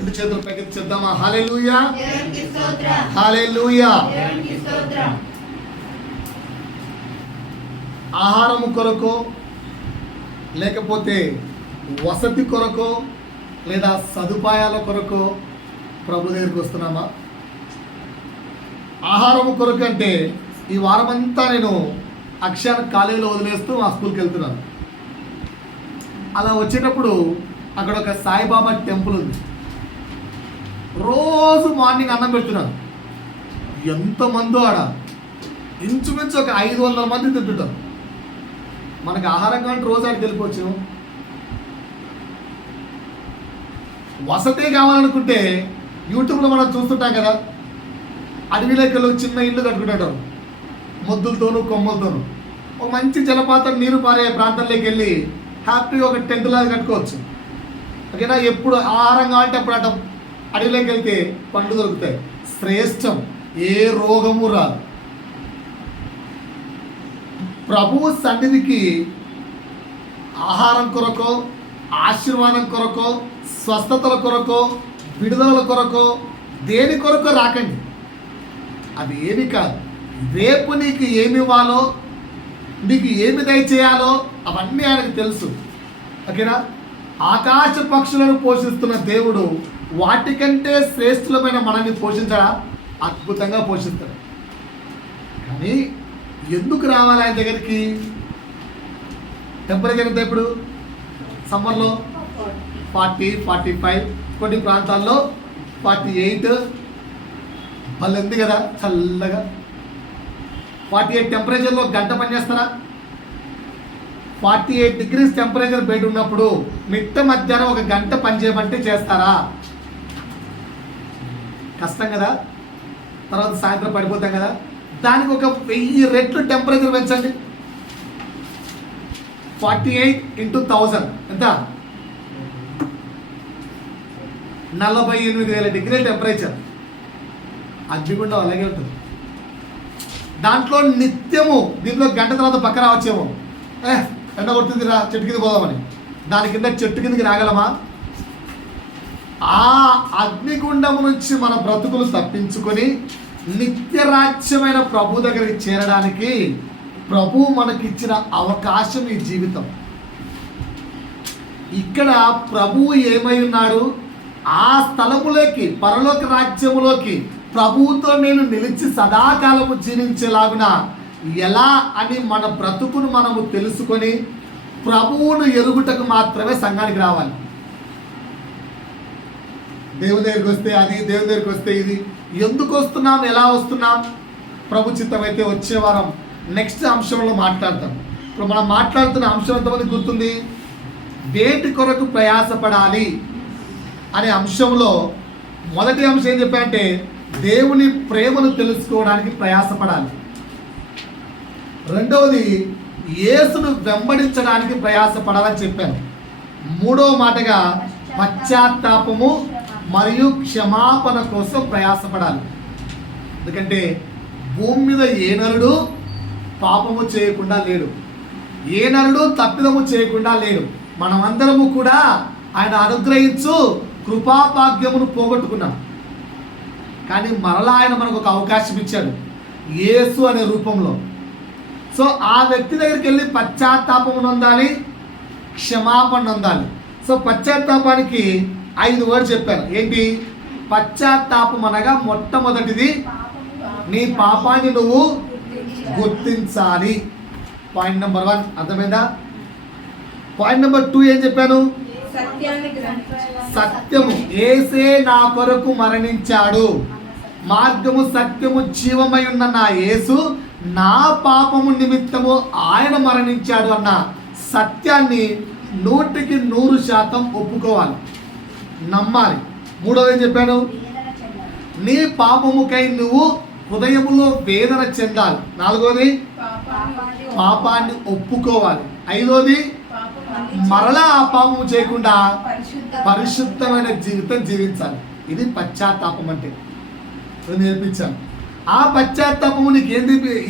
రెండు చేతులు పైకి చేద్దామా? హల్లెలూయా, హల్లెలూయా. ఆహారము కొరకు, లేకపోతే వసతి కొరకు, లేదా సదుపాయాల కొరకు ప్రభు దగ్గరికి వస్తున్నామా? ఆహారము కొరకు అంటే ఈ వారమంతా నేను అక్షర కాలేజీలో వదిలేస్తూ మా స్కూల్కి వెళ్తున్నాను. అలా వచ్చేటప్పుడు అక్కడ ఒక సాయిబాబా టెంపుల్ ఉంది. రోజు మార్నింగ్ అన్నం పెడుతున్నాను. ఎంతమందో ఆడ ఇంచుమించు ఒక 500 మంది తింటుంటారు. మనకు ఆహారం కావాలంటే రోజు ఆడికి వెళ్ళిపోవచ్చు. వసతి కావాలనుకుంటే యూట్యూబ్లో మనం చూస్తుంటాం కదా, అడవిలోకి వెళ్ళి చిన్న ఇల్లు కట్టుకుంటారు, మొద్దులతోనూ కొమ్మలతోనూ. ఒక మంచి జలపాతం నీరు పారే ప్రాంతంలోకి వెళ్ళి హ్యాపీగా ఒక టెంట్ లాగా కట్టుకోవచ్చు. ఓకేనా? ఎప్పుడు ఆహారం కావాలంటే అప్పుడు అట అడవిలోకి వెళ్తే పండ్లు దొరుకుతాయి. శ్రేష్టం, ఏ రోగము రాదు. ప్రభువు సన్నిధికి ఆహారం కొరకో, ఆశీర్వాదం కొరకో, స్వస్థతల కొరకో, విడుదల కొరకో, దేని కొరకో రాకండి. అది ఏమి కాదు. రేపు నీకు ఏమి ఇవ్వాలో, నీకు ఏమి దయచేయాలో అవన్నీ ఆయనకు తెలుసు. ఓకేనా? ఆకాశ పక్షులను పోషిస్తున్న దేవుడు వాటికంటే శ్రేష్ఠులమైన మనల్ని పోషించడా? అద్భుతంగా పోషిస్తాడు. కానీ ఎందుకు రావాలి ఆయన దగ్గరికి? టెంపరేచర్ ఎంత ఇప్పుడు? సమ్మర్లో 40, 45, కొన్ని ప్రాంతాల్లో 48. మళ్ళీ ఉంది కదా చల్లగా. 48 టెంపరేచర్లో గంట పనిచేస్తారా? 48 డిగ్రీస్ టెంపరేచర్ బయట ఉన్నప్పుడు మిట్ట మధ్యాహ్నం ఒక గంట పనిచేయమంటే చేస్తారా? కష్టం కదా. తర్వాత సాయంత్రం పడిపోతాం కదా. దానికి ఒక 1000 రెట్లు టెంపరేచర్ పెంచండి. 48 × 1000 ఎంత? 48,000 డిగ్రీల టెంపరేచర్. అగ్నిగుండం అలాగే ఉంటుంది. దాంట్లో నిత్యము, దీంట్లో గంట తర్వాత పక్క రావచ్చేమో, ఎండ కొడుతుంది రా చెట్టు కింద పోదామని, దాని కింద చెట్టు కిందకి రాగలమా? ఆ అగ్నిగుండము నుంచి మన బ్రతుకులు తప్పించుకొని నిత్యరాజ్యమైన ప్రభు దగ్గరికి చేరడానికి ప్రభు మనకిచ్చిన అవకాశం ఈ జీవితం. ఇక్కడ ప్రభువు ఏమై ఉన్నాడు? ఆ స్థలములోకి, పరలోక రాజ్యములోకి ప్రభువుతో నేను నిలిచి సదాకాలము జీవించేలాగున ఎలా అని మన బ్రతుకును మనము తెలుసుకొని ప్రభువును ఎరుగుటకు మాత్రమే సంఘానికి రావాలి. దేవుని దగ్గరికి వస్తే అది, దేవుని దగ్గరికి వస్తే ఇది. ఎందుకు వస్తున్నాం, ఎలా వస్తున్నాం? ప్రభు చిత్తం అయితే వచ్చే వారం నెక్స్ట్ అంశంలో మాట్లాడతాం. ఇప్పుడు మనం మాట్లాడుతున్న అంశం ఎంతమంది గుర్తుంది? వేటి కొరకు ప్రయాసపడాలి అనే అంశంలో మొదటి అంశం ఏం చెప్పారంటే దేవుని ప్రేమను తెలుసుకోవడానికి ప్రయాసపడాలి. రెండవది యేసును వెంబడించడానికి ప్రయాసపడాలని చెప్పాను. మూడవ మాటగా పశ్చాత్తాపము మరియు క్షమాపణ కోసం ప్రయాసపడాలి. ఎందుకంటే భూమి మీద ఏ నరుడు పాపము చేయకుండా లేడు, ఏ నరుడు తప్పిదము చేయకుండా లేడు. మనమందరము కూడా ఆయన అనుగ్రహించు కృపాభాగ్యమును పోగొట్టుకున్నాం. కానీ మరలా ఆయన మనకు ఒక అవకాశం ఇచ్చాడు యేసు అనే రూపంలో. సో ఆ వ్యక్తి దగ్గరికి వెళ్ళి పశ్చాత్తాపం నొందాలి, క్షమాపణ నొందాలి. సో పశ్చాత్తాపానికి 5 వర్డ్స్ చెప్పారు. ఏంటి? పశ్చాత్తాపం అనగా మొట్టమొదటిది నీ పాపాన్ని నువ్వు గుర్తించాలి. పాయింట్ నెంబర్ 1 అర్థమైందా? పాయింట్ నెంబర్ 2 ఏం చెప్పాను? సత్యము. యేసే నా కొరకు మరణించాడు, మార్గము సత్యము జీవమై ఉన్న నా యేసు నా పాపము నిమిత్తము ఆయన మరణించాడు అన్న సత్యాన్ని 100% ఒప్పుకోవాలి, నమ్మాలి. మూడవది ఏం చెప్పాను? నీ పాపముకై నువ్వు హృదయములో వేదన చెందాలి. నాలుగోది పాపాన్ని ఒప్పుకోవాలి. ఐదోది మరలా ఆ పాపము చేయకుండా పరిశుద్ధమైన జీవితం జీవించాలి. ఇది పశ్చాత్తాపం అంటే నేర్పించాను. ఆ పశ్చాత్తాపము నీకు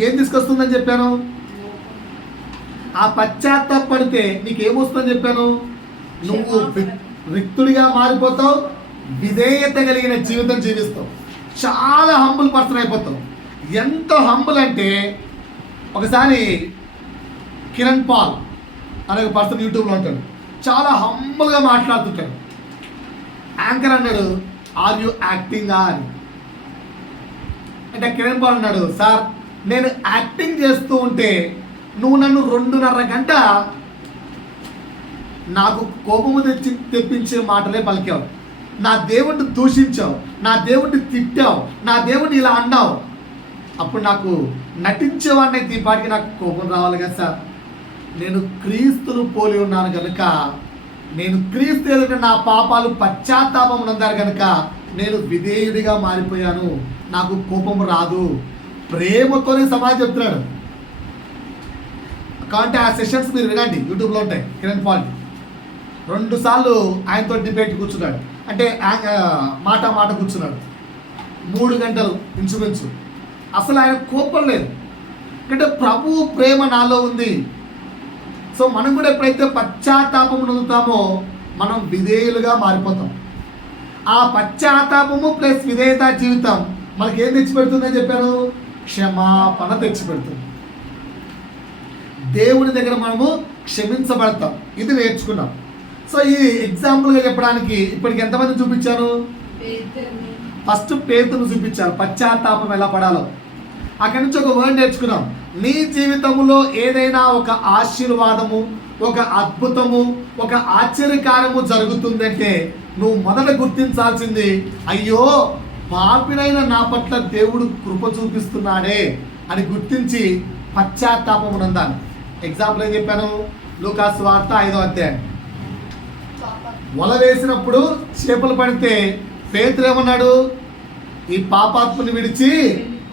ఏం తీసుకొస్తుందని చెప్పాను? ఆ పశ్చాత్తాపడితే నీకేమొస్తుందని చెప్పాను? నువ్వు రిక్తుడిగా మారిపోతావు, విధేయత కలిగిన జీవితం జీవిస్తావు, చాలా హంబుల్ పర్సన్ అయిపోతావు. ఎంత హంబుల్ అంటే ఒకసారి కిరణ్ పాల్ అనే ఒక పర్సన్ యూట్యూబ్లో ఉంటాడు, చాలా హంబుల్గా మాట్లాడుతుంటాడు. యాంకర్ అన్నాడు, ఆర్ యు యాక్టింగ్ అని. అంటే కిరణ్ పాల్ అన్నాడు, సార్ నేను యాక్టింగ్ చేస్తూ ఉంటే నువ్వు నన్ను 2.5 గంట నాకు కోపము తెప్పించే మాటలే పలికావు, నా దేవుడిని దూషించావు, నా దేవుడిని తిట్టావు, నా దేవుడిని ఇలా అన్నావు. అప్పుడు నాకు నటించేవాడిని ఈ పాటికి నాకు కోపం రావాలి కదా సార్. నేను క్రీస్తును పోలి ఉన్నాను కనుక, నేను క్రీస్తు ఎదుట నా పాపాలు పశ్చాత్తాపం నందారు కనుక నేను విధేయుడిగా మారిపోయాను, నాకు కోపం రాదు. ప్రేమతోనే సమాజం చెప్తున్నాడు. కాబట్టి ఆ సెషన్స్ మీరు వినండి, యూట్యూబ్లో ఉంటాయి. కిరణ్ పాల్ 2 సార్లు ఆయనతో డిబేట్ కూర్చున్నాడు, అంటే మాట కూర్చున్నాడు 3 గంటలు ఇంచుమించు. అసలు ఆయన కోపం లేదు, అంటే ప్రభు ప్రేమ నాలో ఉంది. సో మనం కూడా ఎప్పుడైతే పశ్చాత్తాపం నొందుతామో మనం విధేయులుగా మారిపోతాం. ఆ పశ్చాత్తాపము ప్లస్ విధేయత జీవితం మనకి ఏం తెచ్చిపెడుతుందని చెప్పాను? క్షమాపణ తెచ్చిపెడుతుంది. దేవుని దగ్గర మనము క్షమించబడతాం. ఇది నేర్చుకున్నాం. సో ఈ ఎగ్జాంపుల్గా చెప్పడానికి ఇప్పటికి ఎంతమంది చూపించాను? ఫస్ట్ పేతును చూపించాను, పశ్చాత్తాపం ఎలా పడాలో. అక్కడి నుంచి ఒక వర్డ్ నేర్చుకున్నాం. నీ జీవితంలో ఏదైనా ఒక ఆశీర్వాదము, ఒక అద్భుతము, ఒక ఆశ్చర్యకారము జరుగుతుందంటే నువ్వు మొదట గుర్తించాల్సింది, అయ్యో పాపినైన నా పట్ల దేవుడు కృప చూపిస్తున్నాడే అని గుర్తించి పశ్చాత్తాపము నందాను. ఎగ్జాంపుల్ ఏం చెప్పాను? లూకాసు వార్త 5వ అధ్యాయం. వల వేసినప్పుడు చేపలు పడితే పేతురు ఏమన్నాడు? ఈ పాపాత్ముని విడిచి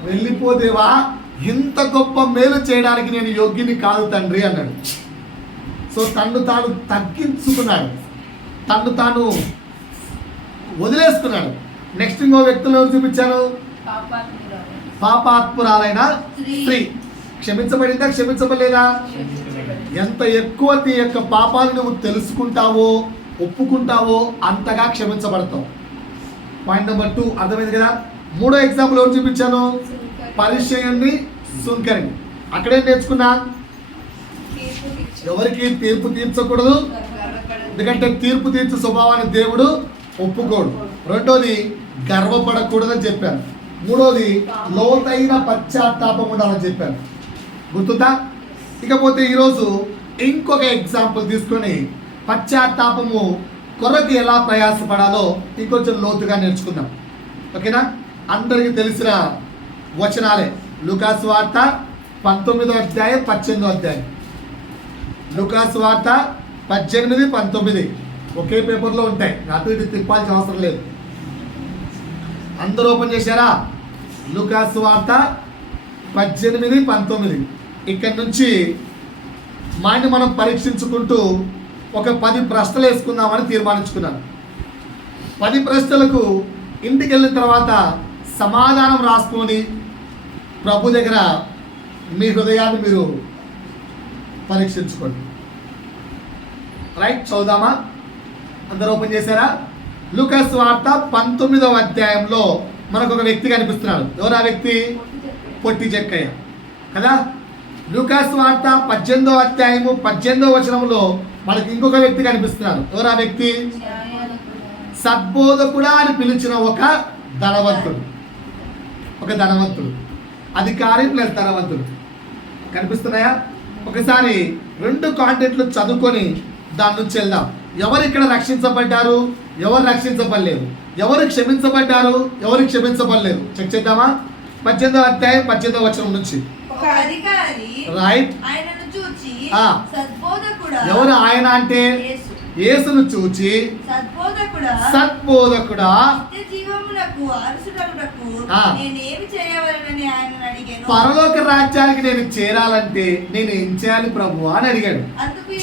వెళ్ళిపోదేవా, ఇంత గొప్ప మేలు చేయడానికి నేను యోగ్యుని కాదు తండ్రి అన్నాడు. సో తన్ను తాను తగ్గించుకున్నాడు, తన్ను తాను వదిలేసుకున్నాడు. నెక్స్ట్ ఇంకో వ్యక్తులు చూపించాను, పాపాత్మురాలైన స్త్రీ. క్షమించబడిందా? క్షమించబడలేదా? ఎంత ఎక్కువ నీ యొక్క పాపాలు నువ్వు తెలుసుకుంటావో, ఒప్పుకుంటావో అంతగా క్షమించబడతావు. పాయింట్ నెంబర్ 2 అర్థమైంది కదా. 3వ ఎగ్జాంపుల్ ఎవరు చూపించాను? పరిచయాన్ని, సుంకరిని. అక్కడే నేర్చుకున్నా, ఎవరికి తీర్పు తీర్చకూడదు, ఎందుకంటే తీర్పు తీర్చే స్వభావాన్ని దేవుడు ఒప్పుకోడు. 2వది గర్వపడకూడదని చెప్పాను. 3వది లోతైన పశ్చాత్తాపం ఉండాలని చెప్పాను. గుర్తుందా? ఇకపోతే ఈరోజు ఇంకొక ఎగ్జాంపుల్ తీసుకొని పశ్చాత్తాపము కొరకు ఎలా ప్రయాసపడాలో ఇంకొంచెం లోతుగా నేర్చుకుందాం. ఓకేనా? అందరికీ తెలిసిన వచనాలే. లూకాసు వార్త 19వ అధ్యాయం 18వ అధ్యాయం. లూకాసు వార్త 18, 19 ఒకే పేపర్లో ఉంటాయి, అటు ఇటు తిప్పాల్సిన అవసరం లేదు. అందరూ ఓపెన్ చేశారా? లూకాసు వార్త 18, 19. ఇక్కడి నుంచి మైండ్ మనం పరీక్షించుకుంటూ ఒక 10 ప్రశ్నలు వేసుకుందామని తీర్మానించుకున్నాను. 10 ప్రశ్నలకు ఇంటికి వెళ్ళిన తర్వాత సమాధానం రాసుకొని ప్రభు దగ్గర మీ హృదయాన్ని మీరు పరీక్షించుకోండి. రైట్, చదువుదామా? అందరూ ఓపెన్ చేశారా? లూకాసు వార్త 19వ అధ్యాయంలో మనకు ఒక వ్యక్తి కనిపిస్తున్నాడు. ఎవరు ఆ వ్యక్తి? పొట్టి చెక్కయ్య కదా. లూకాసు వార్త 18వ అధ్యాయము 18వ వచనంలో మనకి ఇంకొక వ్యక్తి కనిపిస్తున్నారు. ఎవరు ఆ వ్యక్తి? సద్బోధకుడా అని పిలిచిన ఒక ధనవంతుడు. అధికారి ప్లస్ ధనవంతుడు కనిపిస్తున్నాయా? ఒకసారి 2 కాంటెంట్లు చదువుకొని దాని నుంచి వెళ్దాం. ఎవరు ఇక్కడ రక్షించబడ్డారు, ఎవరు రక్షించబడలేదు, ఎవరు క్షమించబడ్డారు, ఎవరు క్షమించబడలేదు చెక్ చేద్దామా? 18వ అధ్యాయం 18వ వచనం నుంచి. ఒక అధికారి రైట్, ఆయనను చూచి సద్బోధకుడా. ఎవరు ఆయన అంటే? యేసును చూచి సద్బోధకుడా నిత్యజీవమునకు వారసుడగుటకు నేనేమి చేయవలెనని ఆయనను అడిగాను. పరలోక రాజ్యానికి నేను చేరాలంటే నేను ఏం చేయాలి ప్రభు అని అడిగాడు.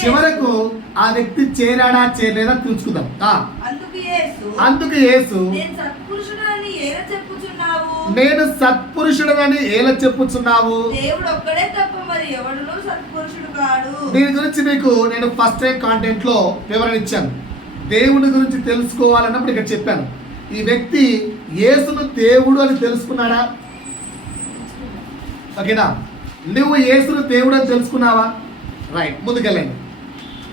చివరకు ఆ వ్యక్తి చేరాడా చేరలేదా చూసుకుందాం. అందుకు యేసు నేను సత్పురుషుడని ఏల చెప్పుచున్నావు, దేవుడు ఒక్కడే తప్ప మరి ఎవడును సత్పురుషుడు కాడు. దీని గురించి మీకు నేను ఫస్ట్ టైం కాంటెంట్ లో వివరణ ఇచ్చాను. దేవుని గురించి తెలుసుకోవాలన్నప్పుడు ఇక్కడ చెప్పాను. ఈ వ్యక్తి యేసును దేవుడు అని తెలుసుకున్నాడా? ఓకేనా? నువ్వు యేసును దేవుడు అని తెలుసుకున్నావా? రైట్, ముందుకెళ్ళండి.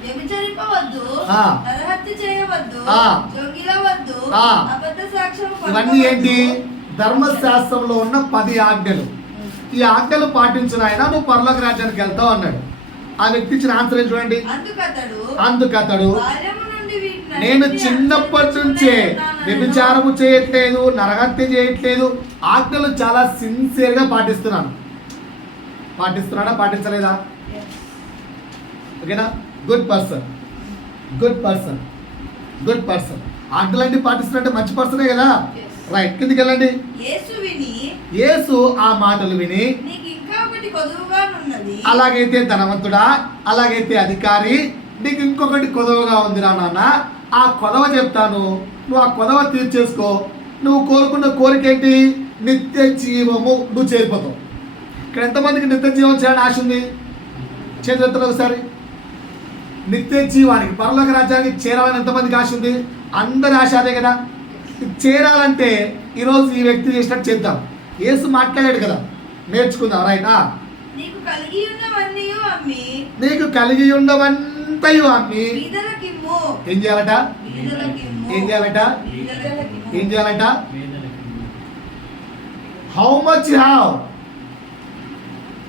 వ్యభిచరింపవద్దు, ఆ. నరహత్య చేయవద్దు, ఆ. దొంగిలవద్దు, ఆ. అబద్ధ సాక్ష్యం ఇవన్నీ ఏంటి? ధర్మశాస్త్రంలో ఉన్న 10 ఆజ్ఞలు. ఈ ఆజ్ఞలు పాటించిన ఆయన నువ్వు పరలోక రాజ్యానికి వెళ్తావు అన్నాడు. ఆ వ్యక్తి ఇచ్చిన ఆన్సర్ ఏంటి చూడండి. అందుకతడు బాల్యము నుండి వీటిని నేను అన్నిటినీ చిన్నప్పటి నుంచే అనుసరించుచున్నానని వ్యభిచారము చేయట్లేదు, నరహత్య చేయట్లేదు, ఆజ్ఞలు చాలా సిన్సియర్గా పాటిస్తున్నాను. పాటిస్తున్నాడా? పాటించలేదా? Yes. ఓకేనా? Good person, good person, good person. ఆజ్ఞలన్నీ పాటిస్తున్నట్టే మంచి పర్సనే కదా. Yes. రైట్, కిందికి వెళ్ళండి. యేసు విని యేసు ఆ మాటలు విని నీకు ఇంకా ఒకటి కొదువుగానున్నది, అలాగైతే ధనవంతుడా, అలాగైతే అధికారి, నీకు ఇంకొకటి కొదవగా ఉంది రా నాన్న, ఆ కొదవ చెప్తాను, నువ్వు ఆ కొదవ తీర్చేసుకో. నువ్వు కోరుకున్న కోరిక ఏంటి? నిత్య జీవము. నువ్వు చేరిపోతావు. ఇక్కడ ఎంతమందికి నిత్య జీవం చేయాలని ఆశ ఉంది? చేతులు ఒకసారి. నిత్య జీవానికి, పరలోక రాజ్యానికి చేరాలని ఎంతమందికి ఆశ ఉంది? అందరి ఆశ అదే కదా. చేరాలంటే ఈరోజు ఈ వ్యక్తి చేసినట్టు చేద్దాం. యేసు మాట్లాడాడు కదా, నేర్చుకుందాం. రైట్. నీకు కలిగి ఉన్నవన్నీ అమ్మి, నీకు కలిగి ఉండవంతయు అమ్మి బీదలకిమ్ము. ఏం చేయాలట? బీదలకిమ్ము. ఏం చేయాలట? బీదలకిమ్ము. ఏం చేయాలట? హౌ మచ్ హ్యావ్,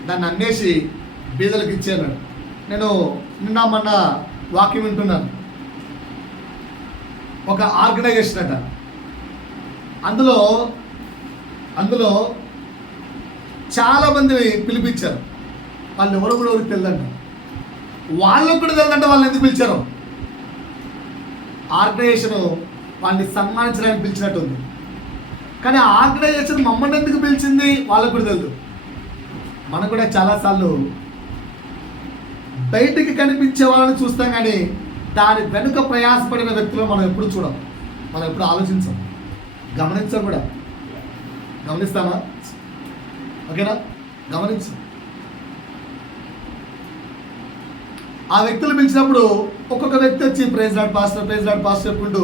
దాన్ని అమ్మేసి బీదలకు ఇచ్చాను. నేను నిన్న మొన్న వాక్యం వింటున్నాను. ఒక ఆర్గనైజేషన్ అట, అందులో చాలా మందిని పిలిపించారు. వాళ్ళు ఎవరు కూడా ఎవరికి తెలియదంట. వాళ్ళకు కూడా తెలియదంటే వాళ్ళు ఎందుకు పిలిచారు? ఆర్గనైజేషన్ వాళ్ళని సన్మానించడానికి పిలిచినట్టుంది. కానీ ఆ ఆర్గనైజేషన్ మమ్మల్ని ఎందుకు పిలిచింది వాళ్ళకు కూడా తెలియదు. మనం కూడా చాలాసార్లు బయటికి కనిపించే వాళ్ళని చూస్తాం, కానీ దాని వెనుక ప్రయాసపడిన వ్యక్తులను మనం ఎప్పుడు చూడం, మనం ఎప్పుడు ఆలోచించాం, గమనించాం కూడా. గమనిస్తామా? ఓకేనా? గమనించు. ఆ వ్యక్తులు పిలిచినప్పుడు ఒక్కొక్క వ్యక్తి వచ్చి praise lord pastor, praise lord pastor చెప్పుకుంటూ,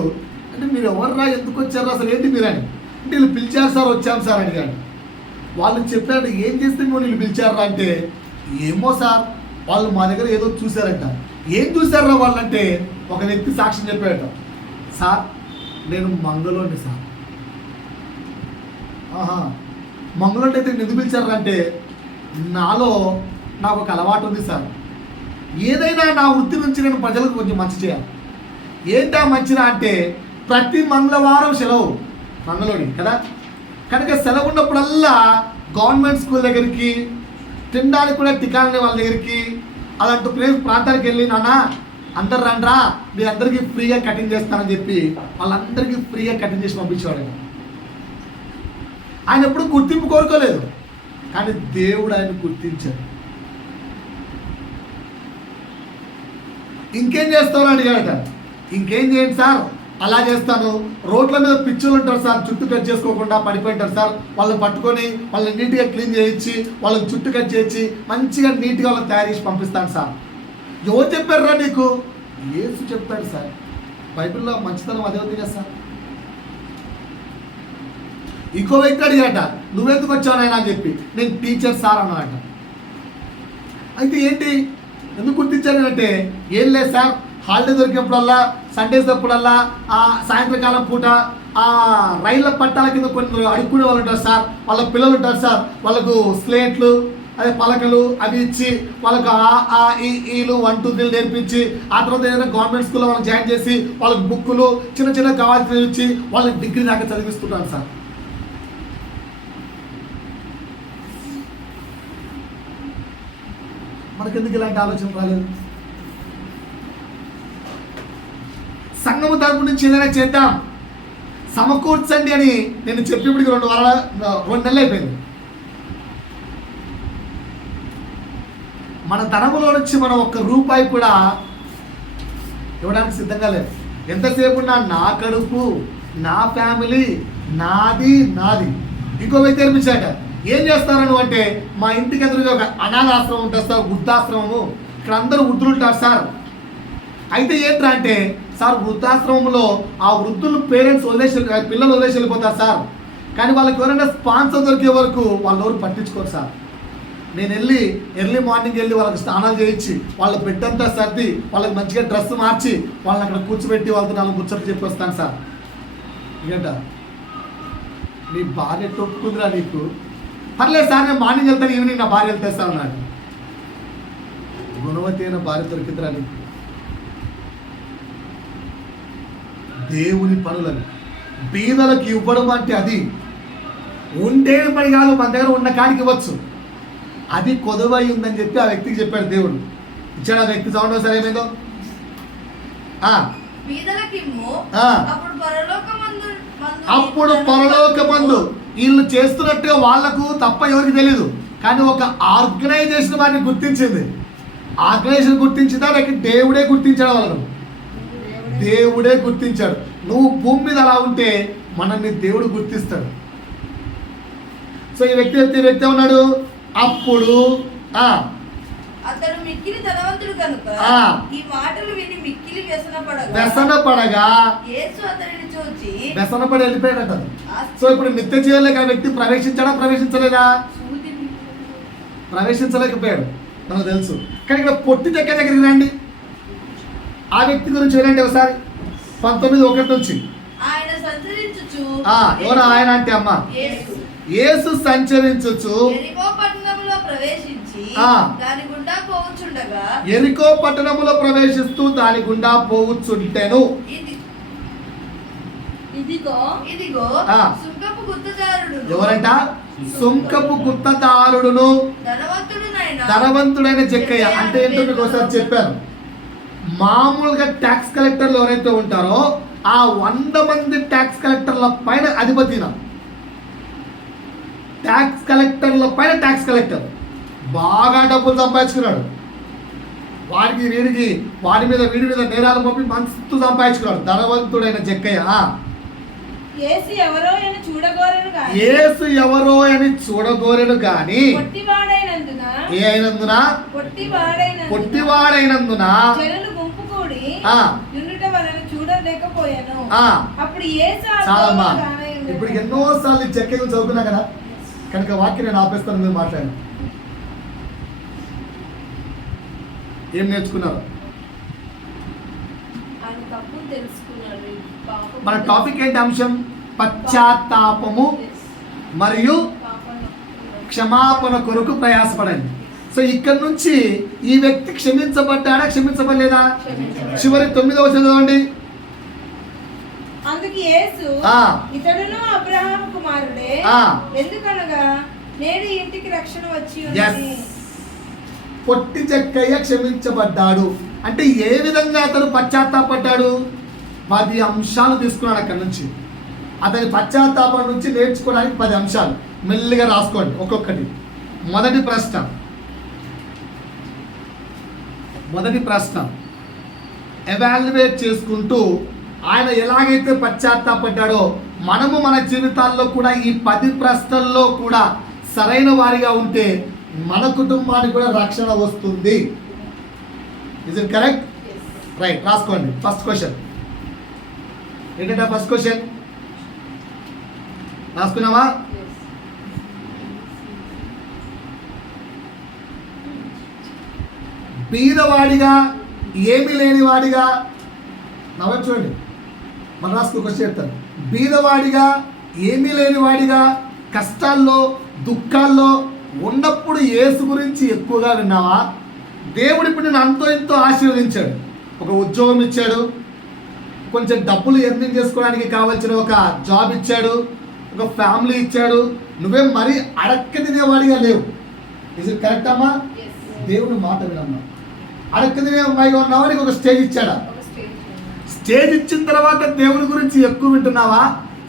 అంటే మీరు ఎవర్రా, ఎందుకు వచ్చారా, అసలు ఏంటి మీరని. అంటే వీళ్ళు పిలిచారు సార్, వచ్చాం సార్ అడిగాడు. వాళ్ళు చెప్పాడు, ఏం చేస్తే మేము వీళ్ళు పిలిచారా అంటే, ఏమో సార్ వాళ్ళు మా దగ్గర ఏదో చూశారంట. ఏం చూశారా వాళ్ళంటే, ఒక వ్యక్తి సాక్ష్యం చెప్పాడట, సార్ నేను మంగళోని సార్. ఆహా, మంగళోని అయితే ఎందుకు పిలిచారా అంటే, నాకు ఒక అలవాటు ఉంది సార్, ఏదైనా నా వృత్తి నుంచి నేను ప్రజలకు కొంచెం మంచి చేయాలి. ఏంటా మంచిరా అంటే, ప్రతి మంగళవారం సెలవు మంగళోని కదా, కనుక సెలవు ఉన్నప్పుడల్లా గవర్నమెంట్ స్కూల్ దగ్గరికి, తినడానికి కూడా టికాలని వాళ్ళ దగ్గరికి, అలాంటి ప్రాంతానికి వెళ్ళి, నాన్న అందరు రండ్రా మీ అందరికీ ఫ్రీగా కటింగ్ చేస్తానని చెప్పి వాళ్ళందరికీ ఫ్రీగా కటింగ్ చేసి పంపించేవాడు. ఆయన ఎప్పుడు గుర్తింపు కోరుకోలేదు, కానీ దేవుడు ఆయన గుర్తించాడు. ఇంకేం చేస్తావు అడిగాడట. ఇంకేం చేయండి సార్, అలా చేస్తాను. రోడ్ల మీద పిచ్చులు ఉంటారు సార్, చుట్టూ కట్ చేసుకోకుండా పడిపోయింటారు సార్, వాళ్ళని పట్టుకొని వాళ్ళని నీట్గా క్లీన్ చేయించి వాళ్ళని చుట్టూ కట్ చేయించి మంచిగా నీట్గా వాళ్ళని తయారు చేసి పంపిస్తాను సార్. ఎవరు చెప్పారా నీకు? యేసు చెప్పాడు సార్. బైబిల్లో మంచితనం అదే ఉంది కదా సార్. ఇంకో వ్యక్తి అడిగాట, నువ్వెందుకు వచ్చావు నాయన అని చెప్పి. నేను టీచర్ సార్ అన్నాడట. అయితే ఏంటి, ఎందుకు గుర్తించానంటే, ఏం లేదు సార్, హాలిడే దొరికినప్పుడల్లా, సండేస్ అప్పుడల్లా, సాయంత్రకాలం పూట రైళ్ళ పట్టాల కింద కొన్ని అడుక్కునే వాళ్ళు ఉంటారు సార్, వాళ్ళ పిల్లలు ఉంటారు సార్, వాళ్ళకు స్లేట్లు, అదే పలకలు అవి ఇచ్చి వాళ్ళకు ఈలు 1 2 3 నేర్పించి, ఆ తర్వాత ఏదైనా గవర్నమెంట్ స్కూల్లో వాళ్ళకి జాయిన్ చేసి వాళ్ళకి బుక్కులు చిన్న చిన్న కావాల్సినవి ఇచ్చి వాళ్ళకి డిగ్రీ దాకా చదివిస్తుంటాను సార్. మనకెందుకు ఇలాంటి ఆలోచన రాలేదు? సంఘము తరపు నుంచి ఏదైనా చేద్దాం, సమకూర్చండి అని నేను చెప్పినప్పటికి 2 నెలలు అయిపోయింది. మన ధనములో నుంచి మనం ₹1 కూడా ఇవ్వడానికి సిద్ధంగా లేదు. ఎంతసేపు నా కడుపు, నా ఫ్యామిలీ, నాది. ఇంకో వ్యక్తి అనిపించాక ఏం చేస్తారని అంటే, మా ఇంటికి ఎదురుగా ఒక అనాథాశ్రమం ఉంటుంది సార్, వృద్ధాశ్రమము, ఇక్కడ అందరూ వృద్ధులు ఉంటారు సార్. అయితే ఏంట్రా అంటే, సార్ వృద్ధాశ్రమంలో ఆ వృద్ధులు పేరెంట్స్ వదిలేసి పిల్లలు వదిలేసి వెళ్ళిపోతారు సార్, కానీ వాళ్ళకి ఎవరైనా స్పాన్సర్ దొరికే వరకు వాళ్ళు ఎవరు పట్టించుకోరు సార్. నేను వెళ్ళి ఎర్లీ మార్నింగ్ వెళ్ళి వాళ్ళకి స్నానాలు చేయించి వాళ్ళ బెడ్డంతా సర్ది వాళ్ళకి మంచిగా డ్రెస్ మార్చి వాళ్ళని అక్కడ కూర్చోబెట్టి వాళ్ళతో 4 ముచ్చట్లు చెప్పి వస్తాను సార్. ఏంట నీ భార్య తొప్పుకుందిరా నీకు? పర్లేదు సార్, నేను మార్నింగ్ వెళ్తాను, ఈవినింగ్ నా భార్య వెళ్తేస్తాను నాకు. గుణవతి అయిన భార్య దొరికిందిరా నీకు? దేవుని పనులని బీదలకు ఇవ్వడం అంటే అది ఉండే పని కాదు, మన దగ్గర ఉన్న కాడికి ఇవ్వచ్చు. అది కొదువై ఉందని చెప్పి ఆ వ్యక్తికి చెప్పాడు దేవుడు. ఇచ్చాడు ఆ వ్యక్తి. సౌండ్ సరే ఏమైందో అప్పుడు పరలోకమందు వీళ్ళు చేస్తున్నట్టుగా వాళ్లకు తప్ప ఎవరికి తెలియదు, కానీ ఒక ఆర్గనైజేషన్ వారిని గుర్తించింది. ఆర్గనైజేషన్ గుర్తించిందా లేక దేవుడే గుర్తించాడు? వాళ్ళను దేవుడే గుర్తించాడు. నువ్వు భూమి మీద అలా ఉంటే మనల్ని దేవుడు గుర్తిస్తాడు. సో ఈ వ్యక్తి ఉన్నాడు. అప్పుడు అతడు మిక్కిలి ధనవంతుడు కనుక ఈ మాటలు విని మిక్కిలి వ్యసనపడగా యేసు అతడిని చూచి వ్యసనపడి వెళ్ళిపోయాడట. సో ఇప్పుడు నిత్య జీవంలోకి ఆ వ్యక్తి ప్రవేశించాడా? ప్రవేశించలేదా? ప్రవేశించలేకపోయాడు, నాకు తెలుసు. కానీ ఇక్కడ పొట్టి చెక్క దగ్గరికి రండి, ఆ వ్యక్తి గురించి వినండి ఒకసారి. 19:1 నుంచి. ఆయన సంచరించుచు, ఎవరు ఆయన అంటే అమ్మ యేసు సంచరించుచు ఎరికో పట్టణములో ప్రవేశిస్తూ దాని గుండా పోవచ్చుంటెను. ఎవరంట? సుంకపు గుత్తదారుడును ధనవంతుడైన జక్కయ్య. అంటే ఏంటో మీకు ఒకసారి చెప్పాను. మామూలుగా ట్యాక్స్ కలెక్టర్లు ఎవరైతే ఉంటారో ఆ 100 మంది ట్యాక్స్ కలెక్టర్ల పైన అధిపతిన. ట్యాక్స్ కలెక్టర్ల పైన ట్యాక్స్ కలెక్టర్ బాగా డబ్బులు సంపాదించుకున్నాడు. వాడి మీద వీడి మీద నేరాలు పంపి మస్తు సంపాదించుకున్నాడు ధనవంతుడైన జక్కయ్య. యేసు ఎవరో అని చూడగోరెను గాని పొట్టివాడైనందున చాలమ్మా. ఇప్పుడు ఎన్నోసార్లు జక్కయ్య గురించి చదువుకున్నా కదా, కనుక వాక్యం నేను ఆపేస్తాను, మీరు మాట్లాడండి. ఏం నేర్చుకున్నారు? మన టాపిక్ ఏంటి? అంశం పశ్చాత్తాపము మరియు క్షమాపణ కొరకు ప్రయాసపడండి. సో ఇక్కడ నుంచి ఈ వ్యక్తి క్షమించబడ్డాడా? క్షమించబడలేదా? చివరి 9వ వచనం చదవండి. అందుకు యేసు ఇతడును అబ్రహాము కుమారుడే, ఎందుకనగా నేడు ఇంటికి రక్షణ వచ్చి ఉన్నది. పొట్టి జక్కయ్య క్షమించబడ్డాడు అంటే ఏ విధంగా అతను పశ్చాత్తాపడ్డాడు? 10 అంశాలు తీసుకున్నాడు అక్కడి నుంచి. అతని పశ్చాత్తాపం నుంచి నేర్చుకోవడానికి 10 అంశాలు మెల్లిగా రాసుకోండి ఒక్కొక్కటి. మొదటి ప్రశ్న ఎవాల్యుయేట్ చేసుకుంటూ ఆయన ఎలాగైతే పశ్చాత్తాపడ్డాడో మనము మన జీవితాల్లో కూడా ఈ 10 ప్రశ్నల్లో కూడా సరైన వారిగా ఉంటే మన కుటుంబానికి కూడా రక్షణ వస్తుంది. Is it correct? రైట్, రాసుకోండి. ఫస్ట్ క్వశ్చన్ ఏంటంటే ఫస్ట్ క్వశ్చన్ రాసుకున్నావా? బీదవాడిగా ఏమీ లేనివాడిగా నవ్వు చూడండి. మన రాసుకు క్వశ్చన్ చెప్తాను. బీదవాడిగా ఏమీ లేనివాడిగా కష్టాల్లో దుఃఖాల్లో ఉన్నప్పుడు యేసు గురించి ఎక్కువగా విన్నావా? దేవుడు ఇప్పుడు నేను అంతో ఎంతో ఆశీర్వదించాడు. ఒక ఉద్యోగం ఇచ్చాడు, కొంచెం డబ్బులు ఎర్నింగ్ చేసుకోవడానికి కావాల్సిన ఒక జాబ్ ఇచ్చాడు, ఒక ఫ్యామిలీ ఇచ్చాడు. నువ్వేం మరీ అడక్క తినేవాడిగా లేవు. ఇది కరెక్ట్ అమ్మా? దేవుని మాట వినమ్మా. అడక్క తినే అమ్మాయిగా ఉన్నావా? నీకు ఒక స్టేజ్ ఇచ్చాడా? స్టేజ్ ఇచ్చిన తర్వాత దేవుని గురించి ఎక్కువ వింటున్నావా?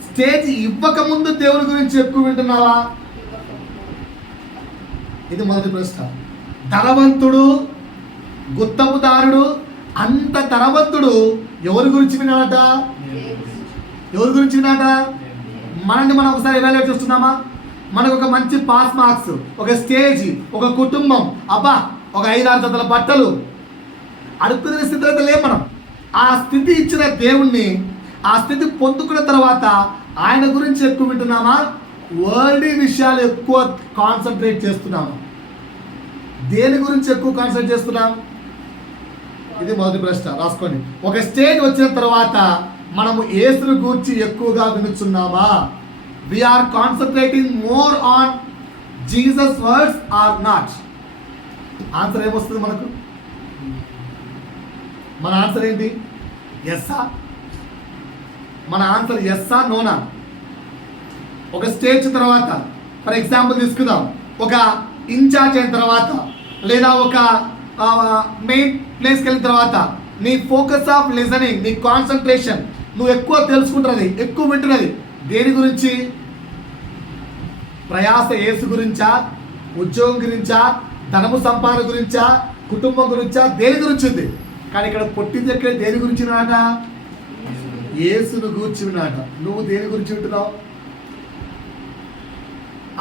స్టేజ్ ఇవ్వక ముందు దేవుని గురించి ఎక్కువ వింటున్నావా? ఇది మొదటి ప్రశ్న. ధనవంతుడు గుత్తపుదారుడు అంత ధనవంతుడు ఎవరి గురించి విన్నాడట? ఎవరి గురించి విన్నాడట? మనల్ని మనం ఒకసారి ఎవాల్యుయేట్ చేస్తున్నామా? మనకు ఒక మంచి పాస్ మార్క్స్, ఒక స్టేజ్, ఒక కుటుంబం, అబ్బా ఒక 5-6 జతల బట్టలు, అడుక్కునే స్థితిలో అయితే లేవు మనం. ఆ స్థితి ఇచ్చిన దేవుణ్ణి, ఆ స్థితి పొందుకున్న తర్వాత ఆయన గురించి ఎక్కువ వింటున్నామా, వరల్డ్ విషయాలు ఎక్కువ కాన్సన్ట్రేట్ చేస్తున్నామా? దేని గురించి ఎక్కువ కాన్సన్ట్రేట్ చేస్తున్నాం? ఇది మొదటి ప్రశ్న, రాసుకోండి. ఒక స్టేజ్ వచ్చిన తర్వాత మనము యేసుని గురించి ఎక్కువగా వినుచున్నామా? we are concentrating more on Jesus words or not? Answer ఏమొస్తుంది మనకు? మన ఆన్సర్ ఏంటి? ఎస్సా? మన ఆన్సర్ ఎస్సా నోనా? ఒక స్టేజ్ తర్వాత, ఫర్ ఎగ్జాంపుల్ తీసుకుందాం, ఒక ఇన్ఛార్జ్ అయిన తర్వాత లేదా ఒక మెయిన్ ప్లేస్కి వెళ్ళిన తర్వాత నీ ఫోకస్ ఆఫ్ లిజనింగ్, నీ కాన్సన్ట్రేషన్, నువ్వు ఎక్కువ తెలుసుకుంటున్నది, ఎక్కువ వింటున్నది దేని గురించి? ప్రయాస యేసు గురించా, ఉద్యోగం గురించా, ధనము సంపాదన గురించా, కుటుంబం గురించా, దేని గురించి ఉంది? కానీ ఇక్కడ పొట్టింది ఎక్కడ దేని గురించి నాట? యేసును గురించి నాట. నువ్వు దేని గురించి వింటున్నావు?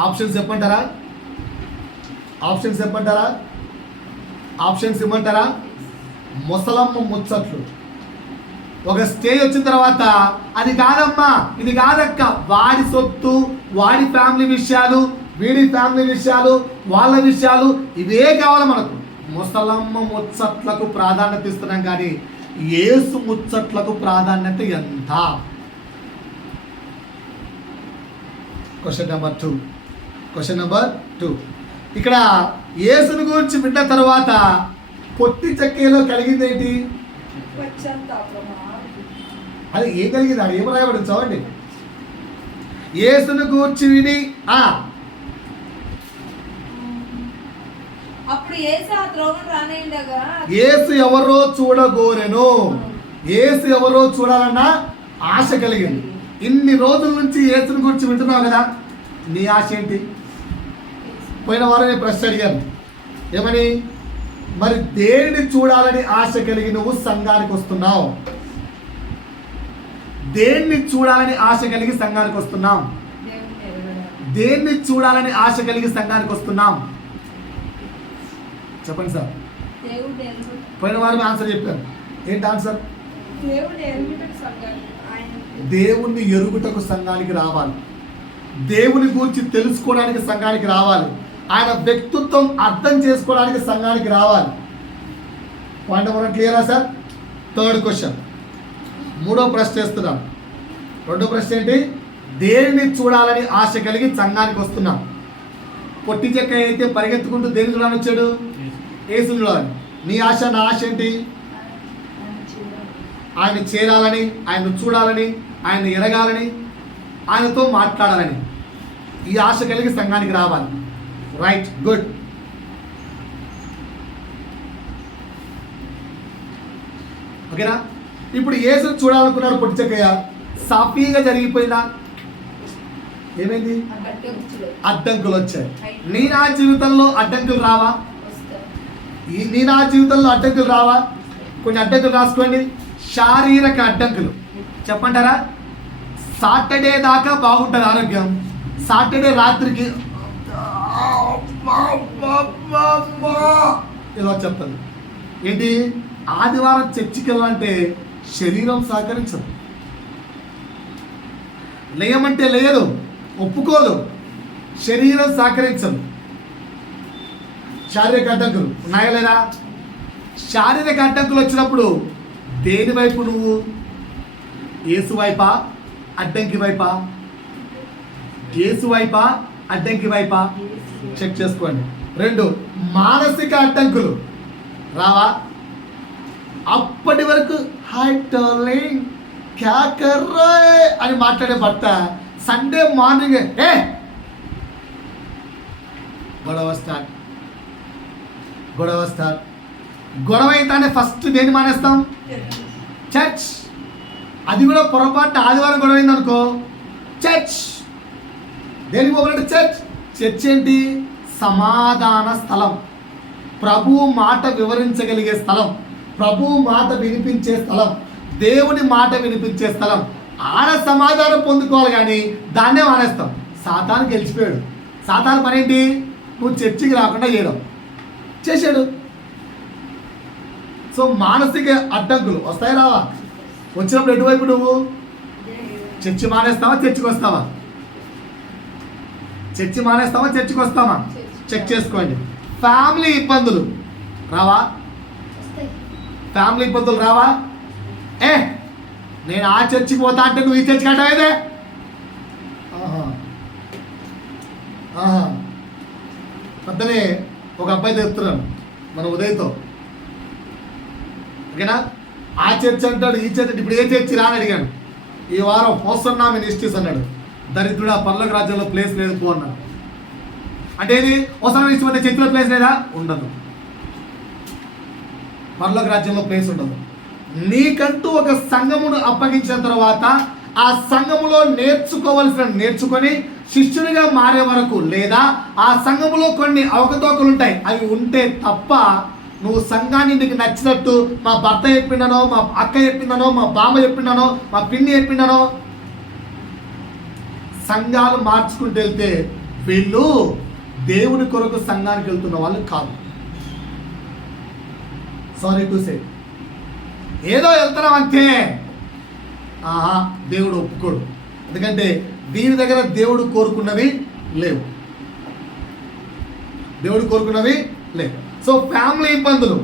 ఆప్షన్స్ చెప్పంటారా? ఆప్షన్స్ చెప్పంటారా? ఆప్షన్స్ ఇవ్వమంటారా? ముసలమ్మ ముచ్చట్లు. ఒక స్టేజ్ వచ్చిన తర్వాత అది కాదమ్మా, ఇది కాదక్క, వాడి సొత్తు, వాడి ఫ్యామిలీ విషయాలు, వీడి ఫ్యామిలీ విషయాలు, వాళ్ళ విషయాలు, ఇవే కావాలి మనకు. ముసలమ్మ ముచ్చట్లకు ప్రాధాన్యత ఇస్తున్నాం, కానీ యేసు ముచ్చట్లకు ప్రాధాన్యత ఎంత? Question number 2. Question number 2. ఇక్కడ యేసుని గురించి విన్న తర్వాత పొట్టి చెక్కేలో కలిగింది ఏంటి? అది ఏం కలిగింది? అది ఏం రాయబడింది చదవండి. యేసుని గూర్చి విని అప్పుడు యేసు ఆ త్రోవను రానియుండగా, యేసు ఎవరో చూడగోరెను. యేసు ఎవరో చూడాలన్న ఆశ కలిగింది. ఇన్ని రోజుల నుంచి యేసుని గురించి వింటున్నావు కదా, నీ ఆశ ఏంటి? పోయిన వారం నేను ప్రశ్న అడిగాను, ఏమని? మరి దేనిని చూడాలని ఆశ కలిగి నువ్వు సంఘానికి వస్తున్నావు? దేన్ని చూడాలని ఆశ కలిగి సంఘానికి వస్తున్నాం? దేన్ని చూడాలని ఆశ కలిగి సంఘానికి వస్తున్నాం? చెప్పండి సార్. పోయిన వారం ఆన్సర్ చెప్పారు. ఏంటి ఆన్సర్? దేవుణ్ణి ఎరుగుటకు సంఘానికి రావాలి. దేవుని గురించి తెలుసుకోవడానికి సంఘానికి రావాలి. ఆయన వ్యక్తిత్వం అర్థం చేసుకోవడానికి సంఘానికి రావాలి. పాయింట్ నెంబర్ 1 క్లియరా సార్? 3rd క్వశ్చన్, 3వ ప్రశ్న చేస్తున్నాం. 2వ ప్రశ్న ఏంటి? దేనిని చూడాలని ఆశ కలిగి సంఘానికి వస్తున్నాం. పొట్టి చెక్క అయితే పరిగెత్తుకుంటూ దేని చూడాలని వచ్చాడు? యేసుని చూడాలని. నీ ఆశ, నా ఆశ ఏంటి? ఆయన చేరాలని, ఆయన్ను చూడాలని, ఆయన్ని ఎరగాలని, ఆయనతో మాట్లాడాలని. ఈ ఆశ కలిగి సంఘానికి రావాలి. Right, good. ఓకేనా? ఇప్పుడు యేసుని చూడాలనుకున్నాడు పొట్టి చెక్కయ్య, సాఫీగా జరిగిపోయిందా? ఏమైంది? అడ్డంకులు వచ్చాయి. నీ నా జీవితంలో అడ్డంకులు రావా? నీ నా జీవితంలో అడ్డంకులు రావా? కొన్ని అడ్డంకులు రాసుకోండి. శారీరక అడ్డంకులు చెప్పంటారా? సాటర్డే దాకా బాగుంటుంది ఆరోగ్యం, సాటర్డే రాత్రికి ఇలా చెప్తుంది. ఏంటి? ఆదివారం చర్చికి వెళ్ళాలంటే శరీరం సహకరించదు, లేయమంటే లేదు, ఒప్పుకోదు, శరీరం సహకరించదు. శారీరక అడ్డంకులు ఉన్నాయా లేదా? శారీరక అడ్డంకులు వచ్చినప్పుడు దేని వైపు నువ్వు? యేసు వైపా, అడ్డంకి వైపా? యేసు వైపా, అడ్డంకి వైపా? చెక్ చేసుకోండి. 2 మానసిక అడ్డంకులు రావా? అప్పటి వరకు హాయ్ డార్లింగ్ క్యా కర్ రహే అని మాట్లాడే భర్త సండే మార్నింగ్ గొడవ స్టార్ట్. గొడవ అయితేనే ఫస్ట్ దేన్ని మానేస్తాం? చర్చ్. అది కూడా పొరపాటు ఆదివారం గొడవ అయింది అనుకో, చర్చ్. దేనికి పోవాలంటే చర్చ్. చర్చ్ ఏంటి? సమాధాన స్థలం, ప్రభువు మాట వివరించగలిగే స్థలం, ప్రభువు మాట వినిపించే స్థలం, దేవుని మాట వినిపించే స్థలం. ఆడ సమాధానం పొందుకోవాలి, కానీ దాన్నే మానేస్తాం. సాతాను గెలిచిపోయాడు. సాతాను పని ఏంటి? నువ్వు చర్చికి రాకుండా చేయడం చేశాడు. సో మానసిక అడ్డంకులు వస్తాయి రావా? వచ్చినప్పుడు ఎటువైపు నువ్వు? చర్చి మానేస్తావా, చర్చికి వస్తావా? చర్చి మానేస్తావా, చర్చికి వస్తావా? చెక్ చేసుకోండి. ఫ్యామిలీ ఇబ్బందులు రావా? ఫ్యామిలీ ఇబ్బందులు రావా? నేను ఆ చర్చికి పోతా అంటే నువ్వు ఈ చర్చికి అంటావేదే? పొద్దునే ఒక అబ్బాయి చెప్తున్నాను మన ఉదయ్తో, ఓకేనా? ఆ చర్చ్ అంటాడు, ఈ చర్చ్ అంటే ఇప్పుడు ఏ చర్చి రా అని అడిగాను. ఈ వారం పోస్తున్నా మినిస్ట్రీస్ అన్నాడు. దరిద్రుడు ఆ పర్లోక రాజ్యంలో ప్లేస్ లేదు పో అన్నాడు. అంటే ఏది అవసరం ఇష్టమైతే చర్చిలో ప్లేస్ లేదా? ఉండదు. పర్లోక రాజ్యంలో ప్లేస్ ఉండదు. నీకంటూ ఒక సంఘమును అప్పగించిన తర్వాత ఆ సంఘములో నేర్చుకొని శిష్యునిగా మారే వరకు, లేదా ఆ సంఘములో కొన్ని అవకతవకలు ఉంటాయి, అవి ఉంటే తప్ప నువ్వు సంఘాన్ని నీకు నచ్చినట్టు మా భర్త చెప్పిండనో, మా అక్క చెప్పిందనో, మా బామ్మ చెప్పిండనో, మా పిన్ని చెప్పిండనో సంఘాలు మార్చుకుంటూ వెళ్తే వీళ్ళు దేవుని కొరకు సంఘానికి వెళ్తున్న వాళ్ళు కాదు. సారీ టు సే, ఏదో వెళ్తున్నాం అంతే. దేవుడు ఒప్పుకోడు. ఎందుకంటే దీని దగ్గర దేవుడు కోరుకున్నవి లేవు. దేవుడు కోరుకున్నవి లేవు. సో ఫ్యామిలీ ఇబ్బందులు,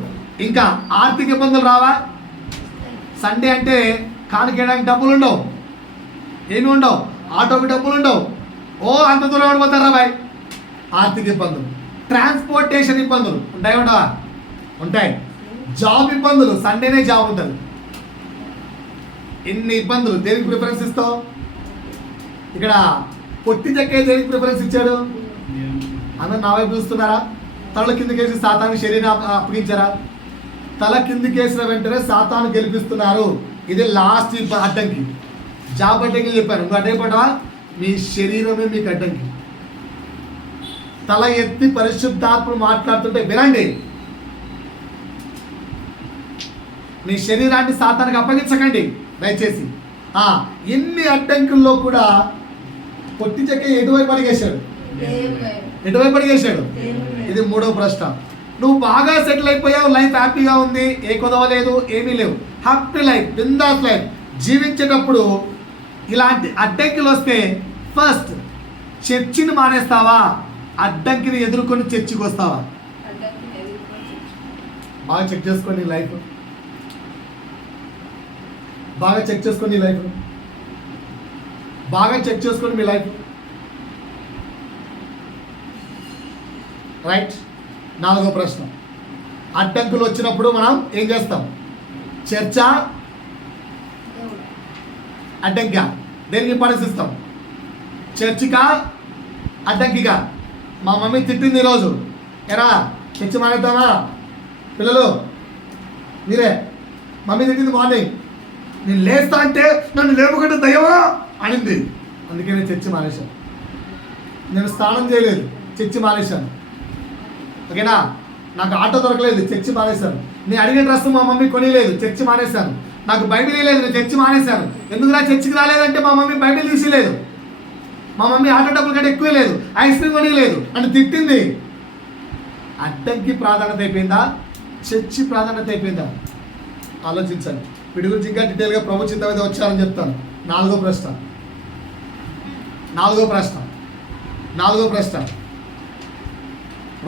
ఇంకా ఆర్థిక ఇబ్బందులు రావా? సండే అంటే కానుకేయడానికి డబ్బులు ఉండవు, ఏమి ఉండవు, ఆటోకి డబ్బులు ఉండవు. అంత దూరం పడిపోతారా బాయ్? ఆర్థిక ఇబ్బందులు. ట్రాన్స్పోర్టేషన్ ఇబ్బందులు ఉంటాయి, ఉండవా? ఉంటాయి. జాబ్ ఇబ్బందులు, సండేనే జాబ్ ఉంటుంది. ఎన్ని ఇబ్బందులు. దేనికి ప్రిఫరెన్స్ ఇస్తావు? ఇక్కడ పొట్టి చెక్కే దేనికి ప్రిఫరెన్స్ ఇచ్చాడు? అందరు నా వైపు చూస్తున్నారా? తల కిందకేసి సాతాను శరీరం అప్పగించారా? తల కిందకేసిన వెంటనే సాతాను గెలిపిస్తున్నారు. ఇది లాస్ట్ అడ్డంకి. జాబ్ అడ్డంకి చెప్పాను. ఇంకో అడ్డంకి పడవా? మీ శరీరమే మీకు అడ్డంకి. తల ఎత్తి పరిశుద్ధాత్మ మాట్లాడుతుంటే వినండి. మీ శరీరాన్ని సాతానికి అప్పగించకండి దయచేసి. ఎన్ని అడ్డంకుల్లో కూడా పొట్టి చెక్క ఎటువైపు అడిగేశాడు? ఎటువైపు అడిగేశాడు? ఇది మూడవ ప్రశ్న. నువ్వు బాగా సెటిల్ అయిపోయావు, లైఫ్ హ్యాపీగా ఉంది, ఏ కొదవ లేదు, ఏమీ లేవు, హ్యాపీ లైఫ్, బిందాస్ లైఫ్ జీవించేటప్పుడు ఇలాంటి అడ్డంకులు వస్తే ఫస్ట్ చర్చిని మానేస్తావా, అడ్డంకిని ఎదుర్కొని చర్చికి వస్తావా? బాగా చెక్ చేసుకోండి లైఫ్, బాగా చెక్ చేసుకోండి లైఫ్, బాగా చెక్ చేసుకోండి మీ లైఫ్. రైట్. 4వ ప్రశ్న. అడ్డంకులు వచ్చినప్పుడు మనం ఏం చేస్తాం? చర్చ అడ్డంకిగా దేనికి పరిశీలిస్తాం? చర్చికా అడ్డంకిగా? మా మమ్మీ తిట్టింది ఈరోజు, ఎరా చర్చి మానేద్దామా పిల్లలు? మీరే మమ్మీ తిట్టింది మార్నింగ్, నేను లేస్తా అంటే నన్ను లేపుకుంటే దయ్యమా అనింది, అందుకే నేను చర్చి మానేశాను. నేను స్నానం చేయలేదు, చర్చి మానేశాను. ఓకేనా? నాకు ఆటో దొరకలేదు, చర్చి మానేశాను. నేను అడిగిన డ్రెస్ మా మమ్మీ కొనిలేదు, చర్చి మానేశాను. నాకు బైబిల్ లేదు, నేను చర్చి మానేశాను. ఎందుకురా చర్చికి రాలేదంటే మా మమ్మీ బైబిల్ తీసిలేదు, మా మమ్మీ ఆటో డబ్బులు కంటే ఎక్కువ లేదు, ఐస్ క్రీమ్ కొనిలేదు, నన్ను తిట్టింది. అడ్డంకి ప్రాధాన్యత అయిపోయిందా, చర్చి ప్రాధాన్యత అయిపోయిందా? ఆలోచించండి. వీటి గురించి ఇంకా డీటెయిల్గా ప్రభు చిత్తమైతే వచ్చారని చెప్తాను. 4వ ప్రశ్న.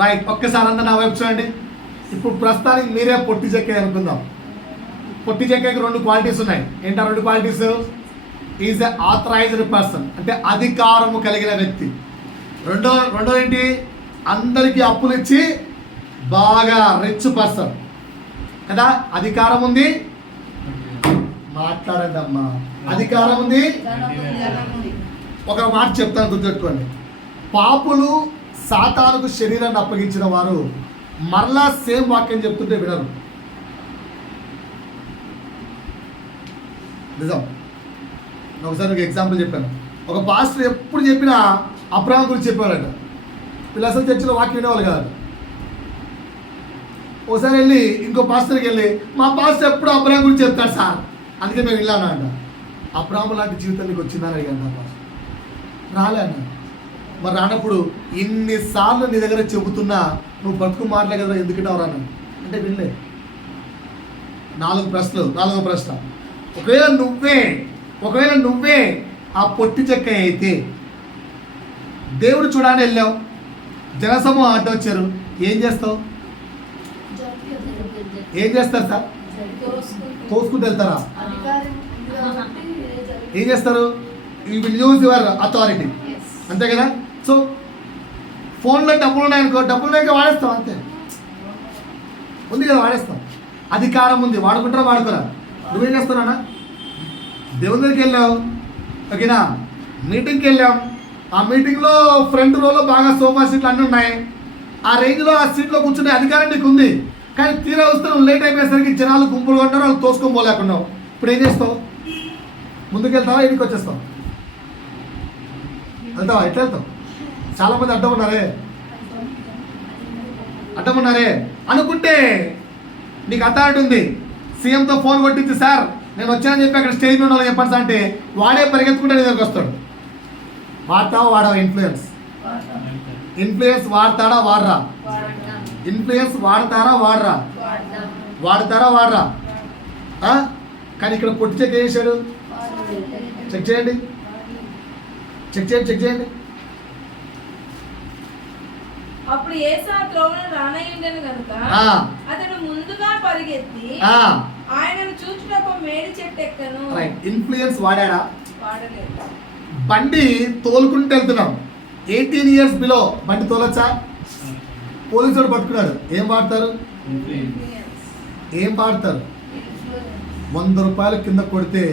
రైట్. ఒక్కసారి అందరూ నా వైపు చూడండి. ఇప్పుడు ప్రస్తుతానికి మీరే పొట్టి చెక్కే అనుకుందాం. పొట్టి చెక్కకి 2 క్వాలిటీస్ ఉన్నాయి. ఏంటా 2 qualities? Is a authorised person, అంటే అధికారము కలిగిన వ్యక్తి. రెండో ఏంటి? అందరికీ అప్పులు ఇచ్చి బాగా రిచ్ పర్సన్ కదా. అధికారం ఉంది, మాట్లాడద్దమ్మా, అధికారం ఉంది. ఒక మాట చెప్తాను, గుర్తుపెట్టుకోండి. పాపులు సాతానుకు శరీరాన్ని అప్పగించిన వారు మరలా సేమ్ వాక్యం చెప్తుంటే వినరు. నిజం. ఒకసారి ఒక ఎగ్జాంపుల్ చెప్పాను. ఒక పాస్టర్ ఎప్పుడు చెప్పినా అబ్రహాం గురించి చెప్పారట. వీళ్ళు అసలు చర్చిలో వాక్యం వినేవాళ్ళు కాదు. ఒకసారి వెళ్ళి ఇంకో పాస్టర్కి వెళ్ళి, మా పాస్టర్ ఎప్పుడు అబ్రహాం గురించి చెప్తాడు సార్, అందుకే మేము వెళ్ళాను అంట. అబ్రహాం లాంటి జీవితం నీకు వచ్చిందని అడిగాను నా పాస్టర్. రాలే అన్న. మరి రానప్పుడు ఇన్నిసార్లు నీ దగ్గర చెబుతున్నా నువ్వు బతుకు మారలే కదా, ఎందుకంటే రాను అంటే వినలే. నాలుగో ప్రశ్న, ఒకవేళ నువ్వే ఆ పొట్టి చెక్క అయితే, దేవుడు చూడాలని వెళ్ళావు, జనసమూహం అడ్డు వచ్చారు, ఏం చేస్తావు? ఏం చేస్తారు సార్? తోసుకుంటూ వెళ్తారా? ఏం చేస్తారు? You will use your authority, అంతే కదా. సో ఫోన్లో డబ్బులు ఉన్నాయనుకో, డబ్బులు ఉన్నాక వాడేస్తాం, అంతే. ఉంది కదా, వాడేస్తాం. అధికారం ఉంది, వాడుకుంటారా వాడుకోరా? నువ్వేం చేస్తున్నానా? దేవుని దగ్గరికి వెళ్ళావు, ఓకేనా, మీటింగ్కి వెళ్ళాం, ఆ మీటింగ్లో ఫ్రంట్ రోలో బాగా సోఫా సీట్లు అన్నీ ఉన్నాయి, ఆ రేంజ్లో ఆ సీట్లో కూర్చునే అధికారం నీకు ఉంది. కానీ తీరా వస్తే నువ్వు లేట్ అయిపోయేసరికి జనాలు గుంపులు కొంటారు, వాళ్ళు తోసుకొని పోలేకున్నావు. ఇప్పుడు ఏం చేస్తావు? ముందుకు వెళ్తావా, ఇంటికి వచ్చేస్తావు? వెళ్తావా? ఎట్లా వెళ్తావు? చాలామంది అడ్డం ఉన్నారే అనుకుంటే నీకు అథారిటీ ఉంది. సీఎంతో ఫోన్ కొట్టించి, సార్ నేను వచ్చానని చెప్పి అక్కడ స్టేజ్ మీద ఉన్నాను చెప్పండి సార్ అంటే, వాడే పరిగెత్తుకుంటే నీ దగ్గరికి వస్తాడు. వాడతావా వాడవా? ఇన్ఫ్లుయెన్స్ వాడతాడా వాడరా? ఇన్ఫ్లుయెన్స్ వాడతారా వాడరా? కానీ ఇక్కడ పొట్టి చెక్ చేశాడు. చెక్ చేయండి. అప్పుడు యేసు ఆ త్రోవను రానయ్యుండెను గనుక అతడు ముందుగా పరిగెత్తి ఆయనను చూచుటకు మేడి చెట్టు ఎక్కను. ఇన్ఫ్లుయెన్స్ వాడాడా? వాడలేదు. బండి తోలుకుంటూ వెళ్తున్నాం, 18 years బిలో బండి తోలొచ్చా? పోలీసుడు పట్టుకున్నాడు, ఏం వాడతారు? 100 రూపాయలు కింద కొడితే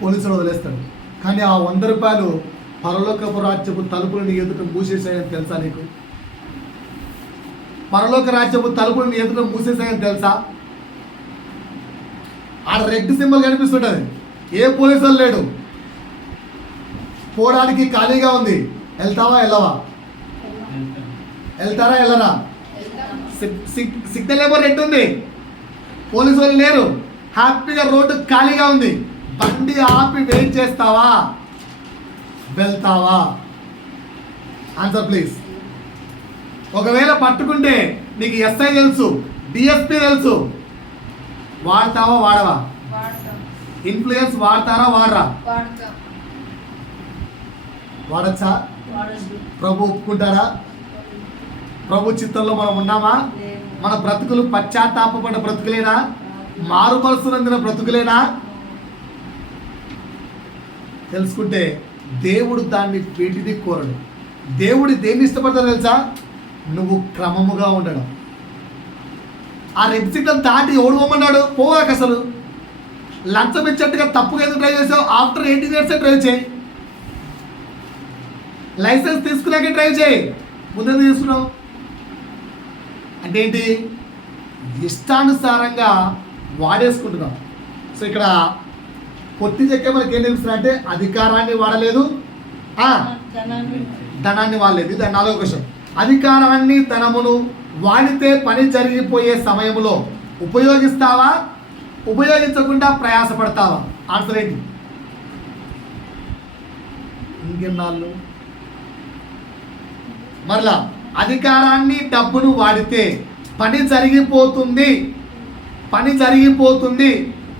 పోలీసుడు వదిలేస్తాడు. కానీ ఆ 100 రూపాయలు పరలోకపు రాజ్యపు తలుపులు నీ ఎదుట మూసేసాయని తెలుసా నీకు? పరలోక రాజ్యపు తలుపులు నీ ఎదుట మూసేసాయని తెలుసా? ఆడ రెడ్ సింబల్ కనిపిస్తుంటుంది, ఏ పోలీసు వాళ్ళు లేడు, పోవడానికి ఖాళీగా ఉంది. వెళ్తావా వెళ్ళవా? వెళ్తారా వెళ్ళరా? సిగ్నల్ ఏమో రెడ్ ఉంది, పోలీసు వాళ్ళు లేరు, హ్యాపీగా రోడ్డు ఖాళీగా ఉంది. బండి ఆపి వెయిట్ చేస్తావా వెళ్తావా? Answer please. ఒకవేళ పట్టుకుంటే నీకు ఎస్ఐ తెలుసు, డిఎస్పీ తెలుసు, వాడతావా వాడవా? ఇన్ఫ్లుయెన్స్ వాడతారా వాడరా? వాడచ్చా? ప్రభు ఒప్పుకుంటారా? ప్రభు చిత్తంలో మనం ఉన్నామా? మన బ్రతుకులు పశ్చాత్తాపపడ్డ బ్రతుకులేనా? మారు మనసు నందిన బ్రతుకులేనా? తెలుసుకుంటే దేవుడు దాన్ని వీటిని కోరడు. దేవుడు దేన్ని ఇష్టపడతాడు తెలుసా? నువ్వు క్రమముగా ఉండడం. ఆ రెడ్ సిగ్నల్ దాటి ఎవడు పోమన్నాడు? పోవాక అసలు లంచం ఇచ్చేట్టుగా తప్పుగా ఎందుకు డ్రైవ్ చేసావు? ఆఫ్టర్ 18 years డ్రైవ్ చేయి. లైసెన్స్ తీసుకున్నాకే డ్రైవ్ చేయి, ముందే తీసుకున్నావు అంటే ఏంటి? ఇష్టానుసారంగా వాడేసుకుంటున్నాం. సో ఇక్కడ పొట్టి చెక్కే మనకి ఏం తెలుస్తుంది అంటే అధికారాన్ని వాడలేదు, ధనాన్ని వాడలేదు. ఇది 4వ క్వశ్చన్. అధికారాన్ని ధనమును వాడితే పని జరిగిపోయే సమయంలో ఉపయోగిస్తావా, ఉపయోగించకుండా ప్రయాసపడతావా? ఆన్సర్ ఏంటి? ఇంకెన్నాళ్ళు మరలా అధికారాన్ని డబ్బును వాడితే పని జరిగిపోతుంది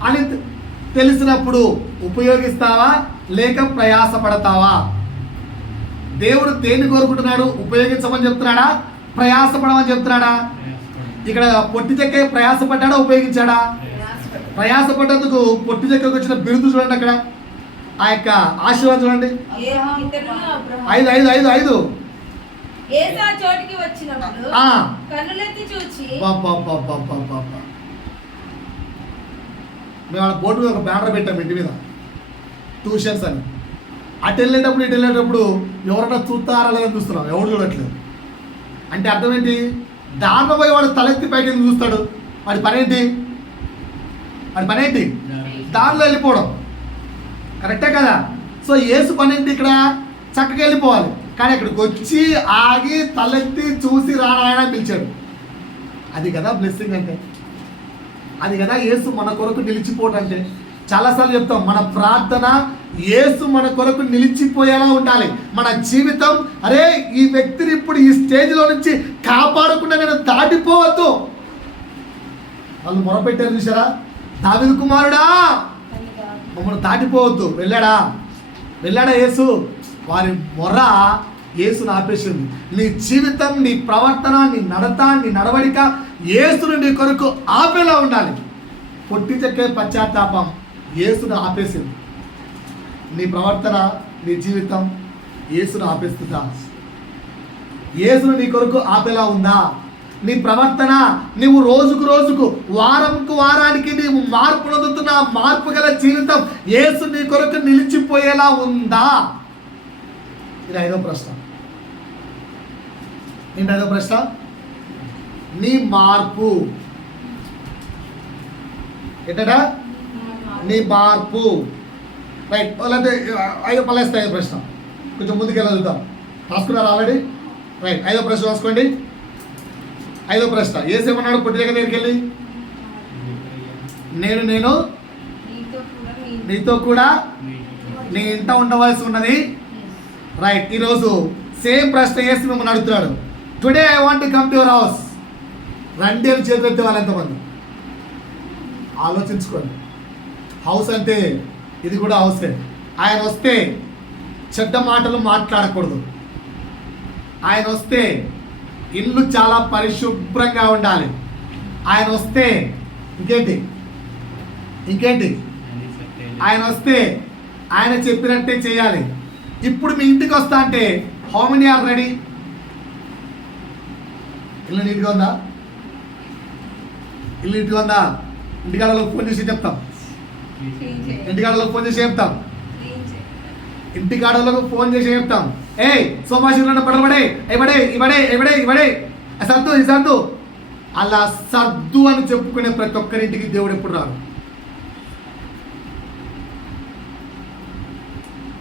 అని తెలిసినప్పుడు ఉపయోగిస్తావా లేక ప్రయాసపడతావా? దేవుడు దేన్ని కోరుకుంటున్నాడు? ఉపయోగించమని చెప్తున్నాడా, ప్రయాసపడమని చెప్తున్నాడా? ఇక్కడ పొట్టి చెక్క ప్రయాసపడ్డాడా, ఉపయోగించాడా? ప్రయాసపడ్డందుకు పొట్టి చెక్కకు వచ్చిన బిరుదు చూడండి, అక్కడ ఆ యొక్క ఆశీర్వాదం చూడండి. 5 చోటికి వచ్చినప్పుడు కన్నులెత్తి చూచి మేము ఆడ బోర్డు మీద ఒక బ్యానర్ పెట్టాము ఇంటి మీద, ట్యూషన్స్ అని. అటు వెళ్ళేటప్పుడు ఇటు వెళ్ళేటప్పుడు ఎవరైనా చూస్తారా లేదని చూస్తున్నాం, ఎవరు చూడట్లేదు. అంటే అర్థం ఏంటి? దారిలో పోయి వాడు తలెత్తి పైకి చూస్తాడు, వాడి పని ఏంటి? దారిలో వెళ్ళిపోవడం, కరెక్టే కదా? సో యేసు పని ఏంటి? ఇక్కడ చక్కగా వెళ్ళిపోవాలి. కానీ అక్కడికి వచ్చి ఆగి తలెత్తి చూసి రానాయన పిలిచాడు. అది కదా బ్లెస్సింగ్ అంటే, అది కదా యేసు మన కొరకు నిలిచిపోవడం అంటే. చాలాసార్లు చెప్తాం, మన ప్రార్థన యేసు మన కొరకు నిలిచిపోయేలా ఉండాలి. మన జీవితం, అరే ఈ వ్యక్తిని ఇప్పుడు ఈ స్టేజ్లో నుంచి కాపాడకుండా నేను దాటిపోవద్దు. వాళ్ళు మొరపెట్టారు చూసారా? దావీదు కుమారుడా మమ్మల్ని దాటిపోవద్దు. వెళ్ళాడా యేసు? వారి మొర్ర యేసును ఆపేసింది. నీ జీవితం, నీ ప్రవర్తన, నీ నడత, నీ నడవడిక యేసును నీ కొరకు ఆపేలా ఉండాలి. పొట్టి చెక్కే పశ్చాత్తాపం యేసును ఆపేసింది. నీ ప్రవర్తన, నీ జీవితం యేసును ఆపేస్తుందా? యేసును నీ కొరకు ఆపేలా ఉందా? నీ ప్రవర్తన, నీవు రోజుకు రోజుకు, వారంకు వారానికి నీవు మార్పు పొందుతున్న మార్పు గల జీవితం యేసు నీ కొరకు నిలిచిపోయేలా ఉందా? ఇది 5వ ప్రశ్న. ఏంటి 5వ ప్రశ్న? నీ మార్పు ఏంటా? నీ మార్పు. రైట్. లేకపోతే 5వ ప్రశ్న కొంచెం ముందుకెళ్ళగలుగుతాం. రాసుకున్నారు ఆల్రెడీ? రైట్. 5వ ప్రశ్న రాసుకోండి. 5వ ప్రశ్న ఏసేమన్నాడు పొట్టి దగ్గరికి వెళ్ళి? నేను నీతో కూడా నీ ఇంట ఉండవలసి ఉన్నది. రైట్. ఈరోజు సేమ్ ప్రశ్న వేసి మిమ్మల్ని అడుగుతున్నాడు. Today I want to come to your house. రండి అని చేతులెత్తే వాళ్ళు ఎంతమంది? ఆలోచించుకోండి. హౌస్ అంటే ఇది కూడా హౌసే. ఆయన వస్తే చెడ్డ మాటలు మాట్లాడకూడదు. ఆయన వస్తే ఇల్లు చాలా పరిశుభ్రంగా ఉండాలి. ఆయన వస్తే ఇంకేంటి ఆయన వస్తే ఆయన చెప్పినట్టే చేయాలి. ఇప్పుడు మీ ఇంటికి వస్తా అంటే హౌ మెనీ ఆర్ రెడీ? ఇల్లు నీట్గా ఉందా? ఇంటికాడలోకి ఫోన్ చేసి చెప్తాం. ఇంటికాడలోకి ఫోన్ చేసి చెప్తాం. ఏయ్ సోమాశిలో పడబడే ఇవడే సర్దు అలా సర్దు అని చెప్పుకునే ప్రతి ఒక్కరింటికి దేవుడు ఎప్పుడు రాడు.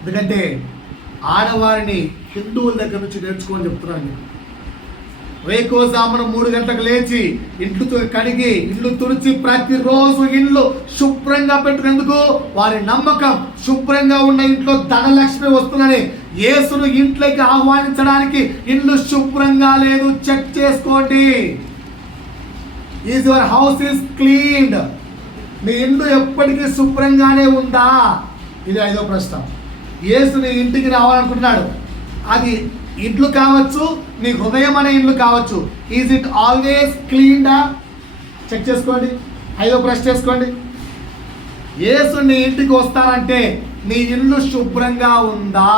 ఎందుకంటే ఆడవారిని హిందువుల దగ్గర నుంచి నేర్చుకోని చెప్తున్నాను. వేకోజామున 3 గంటలకు లేచి ఇంట్లో కడిగి ఇల్లు తుడిచి ప్రతిరోజు ఇల్లు శుభ్రంగా పెట్టుకునేందుకు వారి నమ్మకం శుభ్రంగా ఉన్న ఇంట్లో ధనలక్ష్మి వస్తుందని. యేసును ఇంట్లోకి ఆహ్వానించడానికి ఇల్లు శుభ్రంగా లేదు, చెక్ చేసుకోండి. Is your house is cleaned? నీ ఇల్లు ఎప్పటికీ శుభ్రంగానే ఉందా? ఇది 5వ ప్రశ్న. యేసు నీ ఇంటికి రావాలనుకుంటున్నాడు. అది ఇల్లు కావచ్చు, నీ హృదయం అనే ఇల్లు కావచ్చు. ఈజ్ ఇట్ ఆల్వేస్ క్లీన్డా? చెక్ చేసుకోండి. 5వ ప్రశ్న చేసుకోండి. యేసు నీ ఇంటికి వస్తారంటే నీ ఇల్లు శుభ్రంగా ఉందా?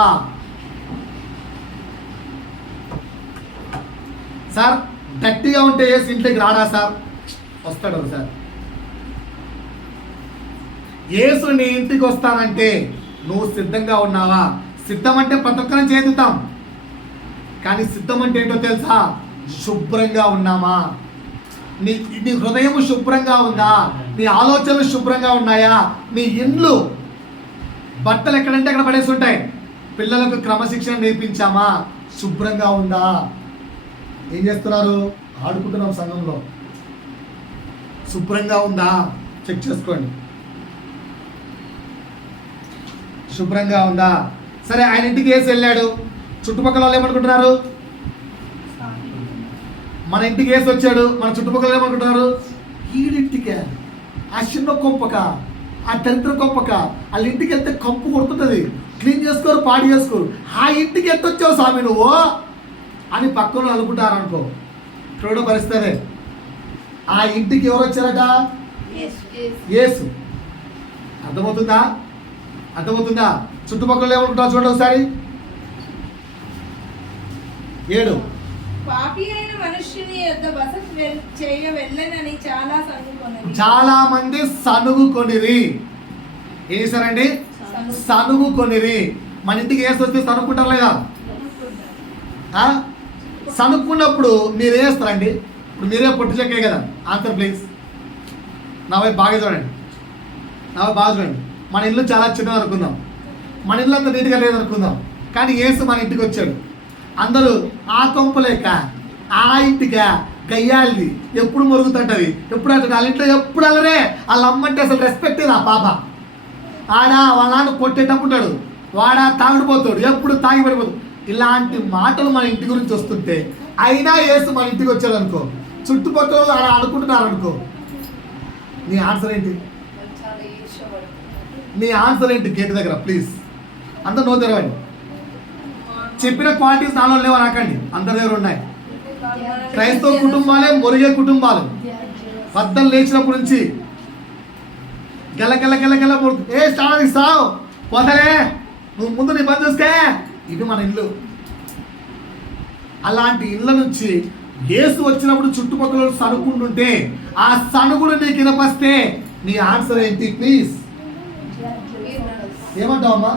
సార్ గట్టిగా ఉంటే యేసు ఇంటికి రాడా సార్? వస్తాడు సార్. యేసు నీ ఇంటికి వస్తానంటే నువ్వు సిద్ధంగా ఉన్నావా? సిద్ధం అంటే ప్రతి ఒక్కరిని చేతుతాం, కానీ సిద్ధం అంటే ఏంటో తెలుసా? శుభ్రంగా ఉన్నామా? నీ హృదయం శుభ్రంగా ఉందా? నీ ఆలోచనలు శుభ్రంగా ఉన్నాయా? నీ ఇండ్లు బట్టలు ఎక్కడంటే అక్కడ పడేసి ఉంటాయి. పిల్లలకు క్రమశిక్షణ నేర్పించామా? శుభ్రంగా ఉందా? ఏం చేస్తున్నారు? ఆడుకుంటున్నాం సంఘంలో. శుభ్రంగా ఉందా? చెక్ చేసుకోండి. శుభ్రంగా ఉందా? సరే, ఆయన ఇంటికి వేసి వెళ్ళాడు. చుట్టుపక్కల వాళ్ళు ఏమనుకుంటున్నారు? మన ఇంటికి వేసి వచ్చాడు. మన చుట్టుపక్కల ఏమనుకుంటున్నారు? ఈడింటికే, ఆ చిన్న కొంపక, ఆ దరిద్ర కొంపక, వాళ్ళ ఇంటికి వెళ్తే కంపు కొడుతుంటుంది, క్లీన్ చేసుకోరు, పాడు చేసుకోరు. ఆ ఇంటికి ఎంత వచ్చావు స్వామి నువ్వు అని పక్కన అనుకుంటారు అనుకో. ఇక్కడ పరిస్థితి. ఆ ఇంటికి ఎవరు వచ్చారట? యేసు. అర్థమవుతుందా? చుట్టుపక్కల ఏమనుకుంటారు చూడండి ఒకసారి. 7 పాపి అయిన మనుష్యుని యొద్ద బస చేయ వెళ్ళనని చాలా మంది సనుగుకొనిరి. ఏం చేశారండి? సనుగుకొనిరి. మన ఇంటికి యేసు వస్తే సనుక్కుంటారు లేదా? సనుక్కున్నప్పుడు మీరు ఏం చేస్తారండి? ఇప్పుడు మీరే పొట్టు చెక్కే కదా. Answer please. నా వైపు బాగా చూడండి. మన ఇల్లు చాలా చిన్నది అనుకుందాం, మన ఇల్లు అంత నీట్గా లేదనుకుందాం, కానీ యేసు మన ఇంటికి వచ్చాడు. అందరూ ఆ కొంపలేక, ఆ ఇంటిగా, గయ్యాలిది, ఎప్పుడు మురుగుతుంటది, ఎప్పుడు అంటే వాళ్ళ ఇంట్లో ఎప్పుడు అల్లరే. వాళ్ళ అమ్మంటే అసలు రెస్పెక్ట్ ఆ పాప. వాళ్ళ నాన్న కొట్టేటప్పుంటాడు, వాడా తాగుడిపోతాడు, ఎప్పుడు తాగి పడిపోతాడు. ఇలాంటి మాటలు మన ఇంటి గురించి వస్తుంటే అయినా యేసు మన ఇంటికి వచ్చాడు అనుకో, చుట్టుపక్కల అలా అనుకుంటున్నారు అనుకో, నీ ఆన్సర్ ఏంటి? నీ ఆన్సర్ ఏంటి గేట్ దగ్గర? ప్లీజ్ అందరు నో తెరవండి. చెప్పిన క్వాలిటీస్ నాలో లేవు అనకండి, అందరి దగ్గర ఉన్నాయి. క్రైస్తవ కుటుంబాలే మొరిగే కుటుంబాలు. పద్దలు లేచినప్పటి నుంచి గెల ఏ స్టార్ట్ ఇస్తావు పోతలే, నువ్వు ముందు నీ పని చూస్తే. ఇవి మన ఇల్లు. అలాంటి ఇళ్ళ నుంచి యేసు వచ్చినప్పుడు చుట్టుపక్కల సనుకుంటుంటే ఆ సనుగుడు నీకు వినపస్తే నీ ఆన్సర్ ఏంటి? ప్లీజ్ ఏమంటావమ్మా?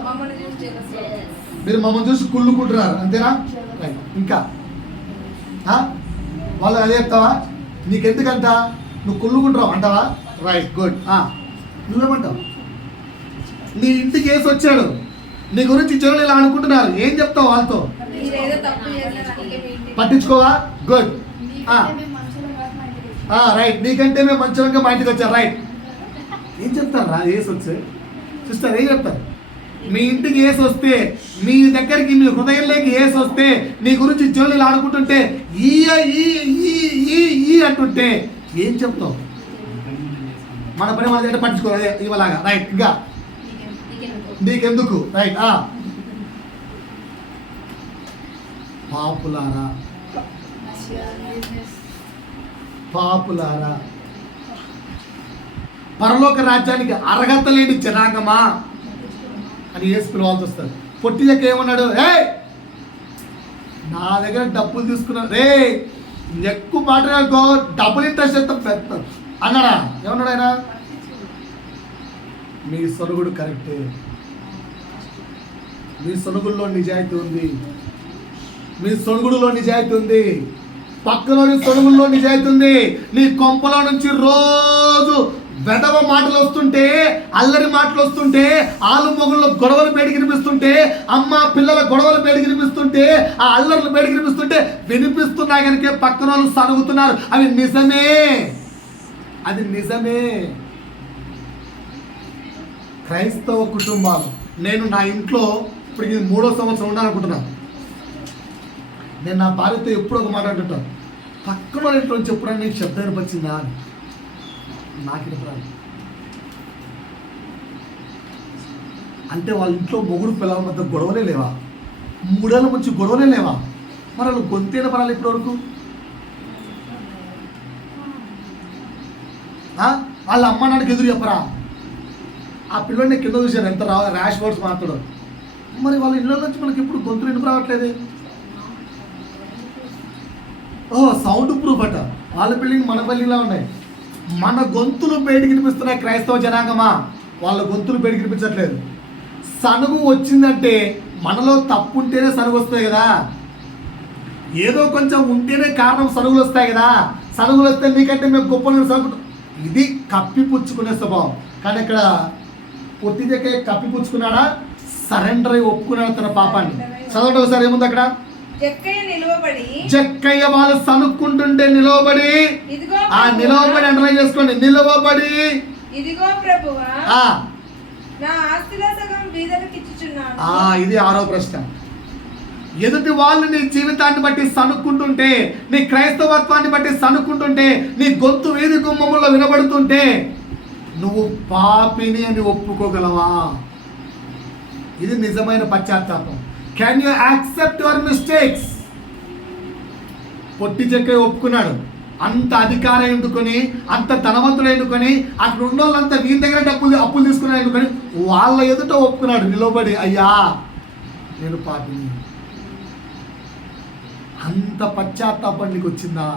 మీరు మమ్మల్ని చూసి కుళ్ళుకుంటున్నారు అంతేనా? రైట్. ఇంకా వాళ్ళు అదే చెప్తావా? నీకెందుకంట నువ్వు కుళ్ళుకుంటావు అంటావా? Right, good. నువ్వేమంటావు? నీ ఇంటికి యేసు వచ్చాడు, నీ గురించి చెరువులు ఇలా అనుకుంటున్నారు, ఏం చెప్తావు వాళ్ళతో? పట్టించుకోవా? గుడ్. రైట్. నీకంటే మేము మంచిగా మా ఇంటికి వచ్చారు. రైట్. ఏం చెప్తారు రా యేసు వచ్చే? సిస్టర్ ఏం చెప్తారు? మీ ఇంటికి యేసు వస్తే, మీ దగ్గరికి మీ హృదయంలోకి యేసు వస్తే, నీ గురించి చెవులు ఆడుకుంటుంటే ఈ అంటుంటే ఏం చెప్తావు? మన పని మన దగ్గర పట్టించుకో ఇవలాగా. రైట్. ఇంకా నీకెందుకు? రైట్. పాపులారా పరలోక రాజ్యానికి అర్హత లేని జనాంగమా అని యేసు పిలవాల్సి వస్తారు. పొట్టి చెక్క ఏమన్నాడు? నా దగ్గర డబ్బులు తీసుకున్నా రే, ఎక్కువ మాట్లాడుకో, డబ్బులు ఇంట్రెస్ట్ పెద్ద అన్నాడా? ఏమన్నాడు ఆయన? మీ సొరుగుడు కరెక్టే, మీ సొరుగుల్లో నిజాయితీ ఉంది, మీ సొరుగుడులో నిజాయితీ ఉంది, పక్కలోని సొరుగుల్లో నిజాయితీ ఉంది. నీ కొంపలో నుంచి రోజు వెదవ మాటలు వస్తుంటే, అల్లరి మాటలు వస్తుంటే, ఆలు మొగుల్లో గొడవలు బయటికి వినిపిస్తుంటే, అమ్మ పిల్లల గొడవలు బయటికి వినిపిస్తుంటే, ఆ అల్లర్లు బయటికి వినిపిస్తుంటే వినిపిస్తున్నా కనుక పక్కన వాళ్ళు సరుగుతున్నారు. అవి నిజమే, అది నిజమే. క్రైస్తవ కుటుంబాలు, నేను నా ఇంట్లో ఇప్పుడు ఇది 3వ సంవత్సరం ఉండాలనుకుంటున్నాను. నేను నా భార్యతో ఎప్పుడు ఒక మాట అంటుంటాను, పక్కన ఇంట్లో నుంచి ఎప్పుడైనా నీకు శబ్దం వినిపించిందా అని. నాకు వినపరాదు. అంటే వాళ్ళ ఇంట్లో మొగుడు పిల్లల మధ్య గొడవలే లేవా? 3 ఏళ్ళ నుంచి గొడవలే లేవా? మరి వాళ్ళు గొంతేన పడాలి ఇప్పటివరకు? వాళ్ళ అమ్మ నాన్నకి ఎదురు చెప్పరా? ఆ పిల్లడిని కింద చూశాను ఎంత ర్యాష్ వర్డ్స్ మాట్లాడు. మరి వాళ్ళ ఇళ్ళ నుంచి మనకి ఎప్పుడు గొంతులు ఎందుకు రావట్లేదు? సౌండ్ ప్రూఫ్ అట. వాళ్ళ బిల్డింగ్ మన బిల్డింగ్లా ఉన్నాయి. మన గొంతులు బయటికి వినిపిస్తున్నాయి. క్రైస్తవ జనాంగమా, వాళ్ళ గొంతులు బయటికి వినిపించట్లేదు. సనుగు వచ్చిందంటే మనలో తప్పు ఉంటేనే సనుగు వస్తాయి కదా, ఏదో కొంచెం ఉంటేనే కారణం సనుగులు వస్తాయి కదా. సనుగులు వస్తే నీకంటే మేము గొప్ప సనుగు, ఇది కప్పిపుచ్చుకునే స్వభావం. కానీ ఇక్కడ పొట్టి దగ్గర కప్పిపుచ్చుకున్నాడా? సరెండర్ అయి ఒప్పుకున్నాడు తన పాపాన్ని. చదవండి ఒకసారి ఏముంది అక్కడ? జక్కయ్య వాళ్ళు సనుక్కుంటుంటే నిలవబడి, ఆ నిలవబడి అండర్లైన్ చేసుకోండి, నిలవబడి, ఇదిగో ప్రభువా నా ఆస్తిలో సగం బీదలకు ఇచ్చుచున్నాను. ఇది 6వ ప్రశ్న. ఎదుటి వాళ్ళు నీ జీవితాన్ని బట్టి సనుక్కుంటుంటే, నీ క్రైస్తవత్వాన్ని బట్టి సనుక్కుంటుంటే, నీ గొంతు వీధి గుమ్మముల్లో వినబడుతుంటే నువ్వు పాపిని అని ఒప్పుకోగలవా? ఇది నిజమైన పశ్చాత్తాపం. Can you accept your mistakes? పొట్టి చెక్క ఒప్పుకున్నాడు. అంత అధికారం ఎందుకొని, అంత ధనవంతుడు ఎందుకొని, అక్కడ ఉన్న వాళ్ళంతా వీరి దగ్గర అప్పులు తీసుకున్నాడు ఎందుకొని వాళ్ళ ఎదుట ఒప్పుకున్నాడు నిలబడి, అయ్యా నేను పాపిని. అంత పశ్చాత్తాపం నీకు వచ్చిందా?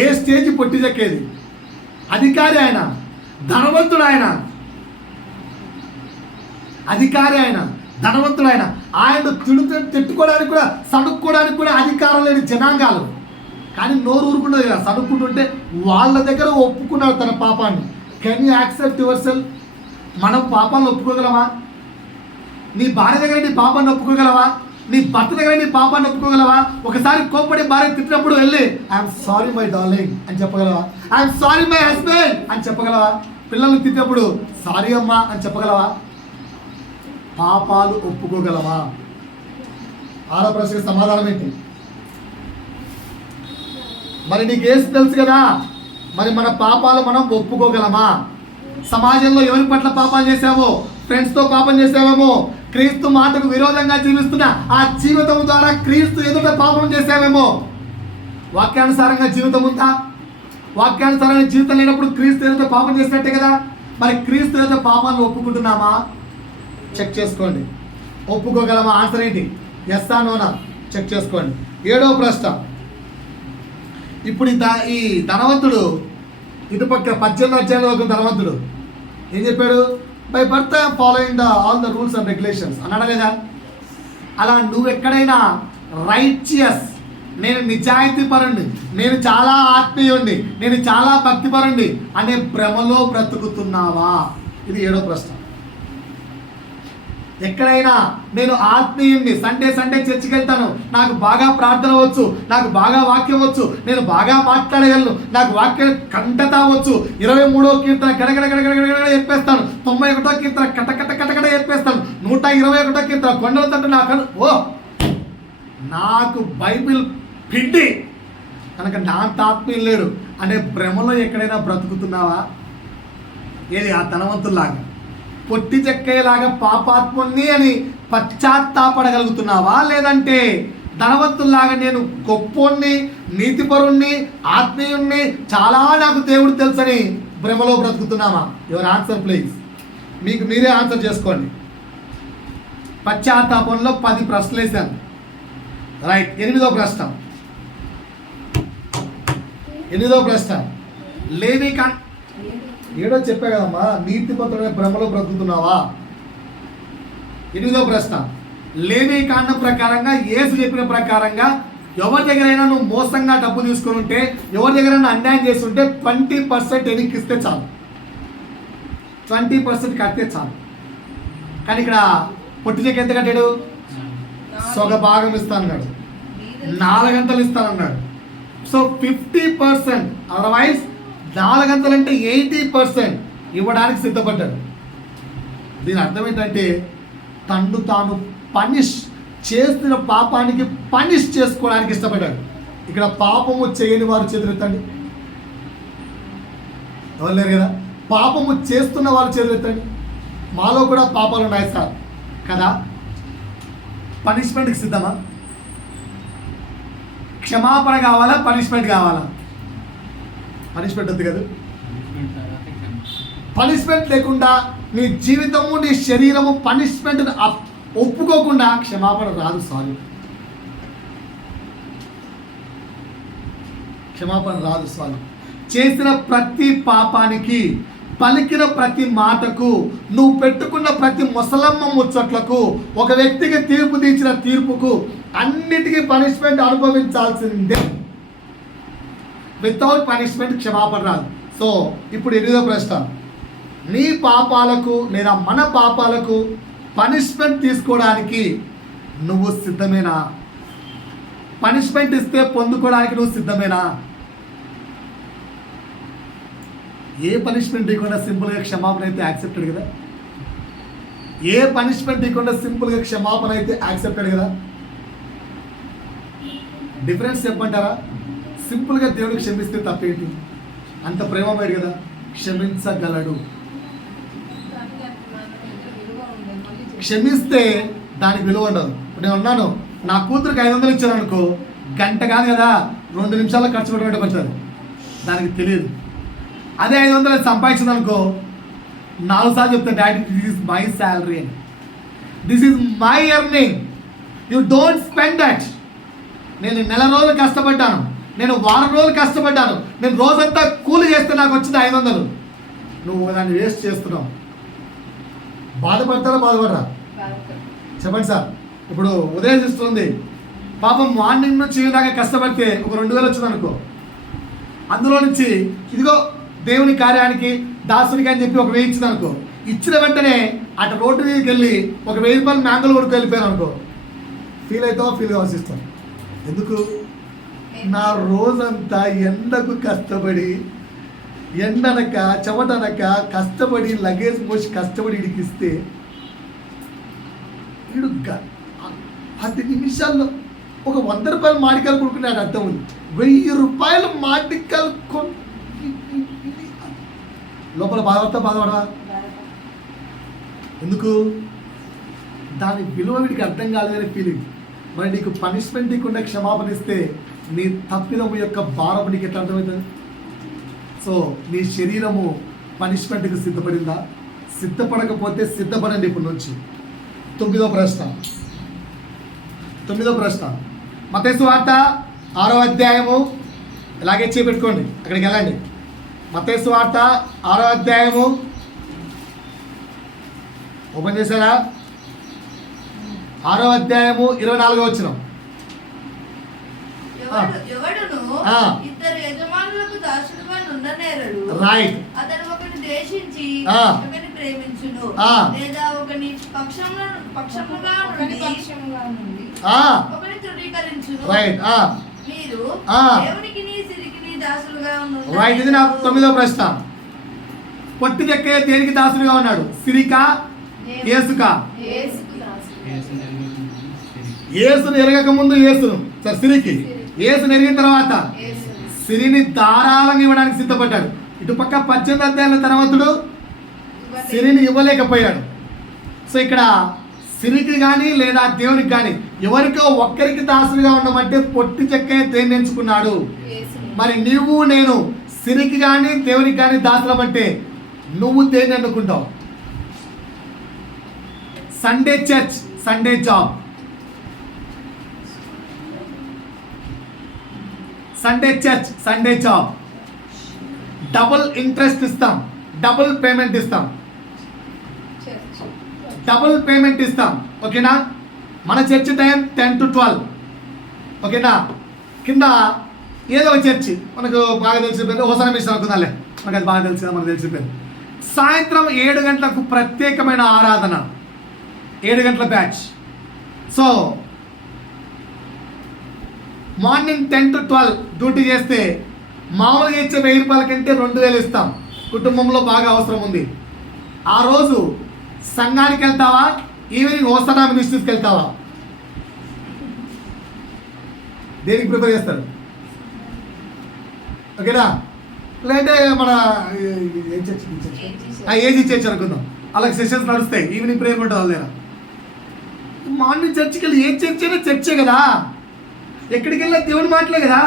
ఏ స్టేజ్ పొట్టి చెక్కేది? అధికారి ఆయన, ధనవంతుడు ఆయన, అధికారి ఆయన, ధనవంతుడు ఆయన. ఆయన తిట్టుకోవడానికి కూడా సడుక్కోవడానికి కూడా అధికారం లేని జనాంగాలు. కానీ నోరు ఊరుకున్నది కదా, సడుక్కుంటుంటే వాళ్ళ దగ్గర ఒప్పుకున్నాడు తన పాపాన్ని. Can you accept your self? మనం పాపాలను ఒప్పుకోగలమా? నీ భార్య దగ్గర నీ పాపాన్ని ఒప్పుకోగలవా? నీ భర్త దగ్గర నీ పాపాన్ని ఒప్పుకోగలవా? ఒకసారి కోప్పడి భార్య తిట్టినప్పుడు వెళ్ళి ఐఎమ్ సారీ మై డార్లింగ్ అని చెప్పగలవా? ఐఎమ్ సారీ మై హస్బెండ్ అని చెప్పగలవా? పిల్లల్ని తిట్టినప్పుడు సారీ అమ్మా అని చెప్పగలవా? పాపాలు ఒప్పుకోగలవా? 6వ ప్రశ్నకి సమాధానం ఏంటి? మరి నీకు ఏసు తెలుసు కదా, మరి మన పాపాలు మనం ఒప్పుకోగలమా? సమాజంలో ఎవరి పట్ల పాపాలు చేసావో, ఫ్రెండ్స్తో పాపం చేసావేమో, క్రీస్తు మాటకు విరోధంగా జీవిస్తున్న ఆ జీవితం ద్వారా క్రీస్తు ఎదుట పాపం చేసావేమో. వాక్యానుసారంగా జీవితం ఉందా? వాక్యానుసారంగా జీవితం లేనప్పుడు క్రీస్తు ఎదుట పాపం చేసినట్టే కదా. మరి క్రీస్తు ఎదుట పాపాలను ఒప్పుకుంటున్నామా? చెక్ చేసుకోండి. ఒప్పుకోగలమా? ఆన్సర్ ఏంటి? ఎస్ ఆ నోనా? చెక్ చేసుకోండి. 7వ ప్రశ్న. ఇప్పుడు ఈ ధనవంతుడు ఇటుపక్క 18వ అధ్యాయంలో ఒక ధనవంతుడు ఏం చెప్పాడు? By birth I'm following all the rules and regulations అన్నాడా లేదా? అలా నువ్వు ఎక్కడైనా రైచియస్, నేను నిజాయితీ పరుణ్ణి, నేను చాలా ఆత్మీయుణ్ణి, నేను చాలా భక్తిపరుణ్ణి అనే భ్రమలో బ్రతుకుతున్నావా? ఇది 7వ ప్రశ్న. ఎక్కడైనా నేను ఆత్మీయుణ్ణి, సండే చర్చికి వెళ్తాను, నాకు బాగా ప్రార్థన వచ్చు, నాకు బాగా వాక్యం వచ్చు, నేను బాగా మాట్లాడగలను, నాకు వాక్యం కంటత వచ్చు, 23వ కీర్తన గడగడ గడగడ చెప్పేస్తాను, 91వ కీర్తన కటకట చెప్పేస్తాను, 121వ కీర్తన కొండల తట్టు నాకు బైబిల్ పిండి కనుక నా అంత ఆత్మీయులు లేడు అనే భ్రమలో ఎక్కడైనా బ్రతుకుతున్నావా? ఏది ఆ ధనవంతుల్లాగా, పొట్టి చెక్కయ్యలాగా పాపాత్ముణ్ణి అని పశ్చాత్తాపడగలుగుతున్నావా? లేదంటే ధనవంతుల్లాగా నేను గొప్పోణ్ణి, నీతిపరుణ్ణి, ఆత్మీయుణ్ణి, చాలా నాకు దేవుడు తెలుసని భ్రమలో బ్రతుకుతున్నామా? Your answer please. మీకు మీరే ఆన్సర్ చేసుకోండి. పశ్చాత్తాపంలో 10 ప్రశ్నలు వేశాను. రైట్. 8వ ప్రశ్న. లేవి కాండ 7 చెప్పా కదమ్మా, నీతిపరుడైన భ్రమలో బ్రతుకుతున్నావా? 8వ ప్రశ్న. లేవి కాండం ప్రకారంగా, యేసు చెప్పిన ప్రకారంగా ఎవరి దగ్గరైనా నువ్వు మోసంగా డబ్బు తీసుకొని ఉంటే, ఎవరి దగ్గరైనా అన్యాయం చేస్తుంటే 20% ఎన్నికిస్తే చాలు, 20% కడితే చాలు. కానీ ఇక్కడ పొట్టి చెక్క ఎంత కట్టాడు? సొగ భాగం ఇస్తానన్నాడు, 4 గంటలు ఇస్తానన్నాడు. సో 50%, అదర్వైజ్ 4 గంటలంటే 80% ఇవ్వడానికి సిద్ధపడ్డాడు. దీని అర్థం ఏంటంటే తన్ను తాను పనిష్ చేస్తున్న పాపానికి పనిష్ చేసుకోవడానికి ఇష్టపడ్డాడు. ఇక్కడ పాపము చేయని వారు చేతులెత్తండి. ఎవరు లేరు కదా? పాపము చేస్తున్న వారు చేతులెత్తండి. మాలో కూడా పాపాలు ఉన్నాయి సార్ కదా. పనిష్మెంట్కి సిద్ధమా? క్షమాపణ కావాలా? పనిష్మెంట్ కావాలా? పనిష్మెంట్ వద్దు కదా. పనిష్మెంట్ లేకుండా నీ జీవితము, నీ శరీరము పనిష్మెంట్ ఒప్పుకోకుండా క్షమాపణ రాదు. సారీ, క్షమాపణ రాదు. సారీ. చేసిన ప్రతి పాపానికి, పలికిన ప్రతి మాటకు, నువ్వు పెట్టుకున్న ప్రతి ముసలమ్మ ముచ్చట్లకు, ఒక వ్యక్తికి తీర్పు తీర్చిన తీర్పుకు, అన్నిటికీ పనిష్మెంట్ అనుభవించాల్సిందే. వితౌట్ పనిష్మెంట్ క్షమాపణ రాదు. సో ఇప్పుడు 8వ ప్రశ్న. నీ పాపాలకు లేదా మన పాపాలకు పనిష్మెంట్ తీసుకోవడానికి నువ్వు సిద్ధమేనా? పనిష్మెంట్ ఇస్తే పొందుకోవడానికి నువ్వు సిద్ధమేనా? ఏ పనిష్మెంట్ ఇవ్వకుండా సింపుల్గా క్షమాపణ అయితే యాక్సెప్టెడ్ కదా. ఏ పనిష్మెంట్ ఇవ్వకుండా సింపుల్గా క్షమాపణ అయితే యాక్సెప్టెడ్ కదా. డిఫరెన్స్ చెప్పమంటారా? సింపుల్గా దేవుడికి క్షమిస్తే తప్పేంటి? అంత ప్రేమమేడు కదా, క్షమించగలడు. క్షమిస్తే దానికి విలువ ఉండదు. నేను అన్నాను, నా కూతురికి 500 ఇచ్చాను అనుకో, గంట కాదు కదా 2 నిమిషాల్లో ఖర్చు పెట్టడం పడుతుంది, దానికి తెలియదు. అదే 500 సంపాదించింది అనుకో, 4 సార్లు చెప్తా, daddy this is my salary అని, this is my earning, you don't spend that. నేను నెల రోజులు కష్టపడ్డాను, నేను వారం రోజులు కష్టపడ్డాను, నేను రోజంతా కూలి చేస్తే నాకు వచ్చింది 500. నువ్వు దాన్ని వేస్ట్ చేస్తున్నావు. బాధపడతారా? బాధపడరా? చెప్పండి సార్. ఇప్పుడు ఉదయం చూస్తుంది పాపం, మార్నింగ్ నుంచి దాకా కష్టపడితే ఒక 2000 వచ్చింది అనుకో, అందులో నుంచి ఇదిగో దేవుని కార్యానికి దాసునికి అని చెప్పి ఒక 1000 ఇచ్చింది అనుకో, ఇచ్చిన వెంటనే అటు రోడ్డు మీదకి వెళ్ళి ఒక 1000 రూపాయలు మ్యాంగోలు కొడుకు వెళ్ళిపోయాను అనుకో, ఫీల్ అవుతావో ఫీల్ కావాల్సిస్తాను. ఎందుకు? నా రోజంతా ఎండకు కష్టపడి, ఎండనక చెమటనక కష్టపడి, లగేజ్ మోసి కష్టపడి ఇడికిస్తే వీడు 10 నిమిషాల్లో ఒక 100 రూపాయలు మాడికాయలు కొనుక్కున్నాడు. అర్థం ఉంది. 1000 రూపాయలు మాడికాయలు లోపల బాధపడతా బాధపడవా? ఎందుకు? దాని విలువ వీడికి అర్థం కాలేదని ఫీలింగ్. మరి నీకు పనిష్మెంట్ ఇవ్వకుండా క్షమాపణ ఇస్తే నీ తప్పిదము యొక్క భారము నీకు ఎట్లా అర్థమవుతుంది? సో నీ శరీరము పనిష్మెంట్కి సిద్ధపడిందా? సిద్ధపడకపోతే సిద్ధపడండి ఇప్పటి నుంచి. 9వ ప్రశ్న మత్తయి సువార్త 6వ అధ్యాయము, ఇలాగే చేపెట్టుకోండి, అక్కడికి వెళ్ళండి. మత్తయి సువార్త 6వ అధ్యాయము ఓపెన్ చేశారా? 6వ అధ్యాయము 24వ వచనం. ఇద్దరు యజమానులకు దాసుడుగా నుండనేరడు. రైట్. అతడు ఒకని ద్వేషించి ఒకని ప్రేమించును, లేదా ఒకని పక్షముగా నుండి ఒకని తృణీకరించును. రైట్. మీరు దేవునికి సిరికిని దాసులుగా ఉండండి. రైట్. ఇది నా 9వ ప్రశ్న. పొట్టి చెక్కే దేనికి దాసులుగా ఉన్నాడు? సిరికా, యేసుకా? యేసును ఎరగక ముందు యేసును, సరే సిరికి. యేసును ఎరిగిన తర్వాత సిరిని ధారాళంగా ఇవ్వడానికి సిద్ధపడ్డాడు. ఇటుపక్క 18 అధ్యాయుల తర్వాతుడు సిరిని ఇవ్వలేకపోయాడు. సో ఇక్కడ సిరికి కానీ లేదా దేవునికి కానీ ఎవరికో ఒక్కరికి దాసులుగా ఉండమంటే పొట్టి చెక్కే దేన్ని ఎంచుకున్నాడు. మరి నువ్వు నేను సిరికి కానీ దేవునికి కానీ దాసులమంటే నువ్వు దేన్ని అనుకుంటావు? Sunday church, Sunday job, Sunday church, Sunday job, double interest ఇస్తాం, డబుల్ పేమెంట్ ఇస్తాం, డబుల్ పేమెంట్ ఇస్తాం. ఓకేనా? మన చర్చ్ టైం 10 to 12. ఓకేనా? కింద ఏదో ఒక చర్చి మనకు బాగా తెలిసిపోయింది, హోసనా మిషన్ అనుకుందాలే, మనకు అది బాగా తెలిసి మనకు తెలిసిపోయింది. సాయంత్రం 7 గంటలకు ప్రత్యేకమైన ఆరాధన, 7 గంటల batch. So morning 10 to 12 duty చేస్తే మామూలుగా ఇచ్చే 1000 రూపాయల కంటే 2000 ఇస్తాం. కుటుంబంలో బాగా అవసరం ఉంది. ఆ రోజు సంఘానికి వెళ్తావా, ఈవినింగ్ హోసనా మినిస్ట్రీస్కి వెళ్తావా? దేనికి ప్రిపేర్ చేస్తారు? ఓకేనా? లేదంటే మన ఏజీ చర్చ్ అనుకుందాం, అలాగే సెషన్స్ నడుస్తాయి, ఈవినింగ్ ప్రేయర్ ఉంటుంది వాళ్ళ దగ్గర. మార్నింగ్ చర్చికి వెళ్ళి ఏ చర్చ్ అయినా చర్చే కదా, ఎక్కడికి వెళ్ళినా దేవుని మాటలే కదా.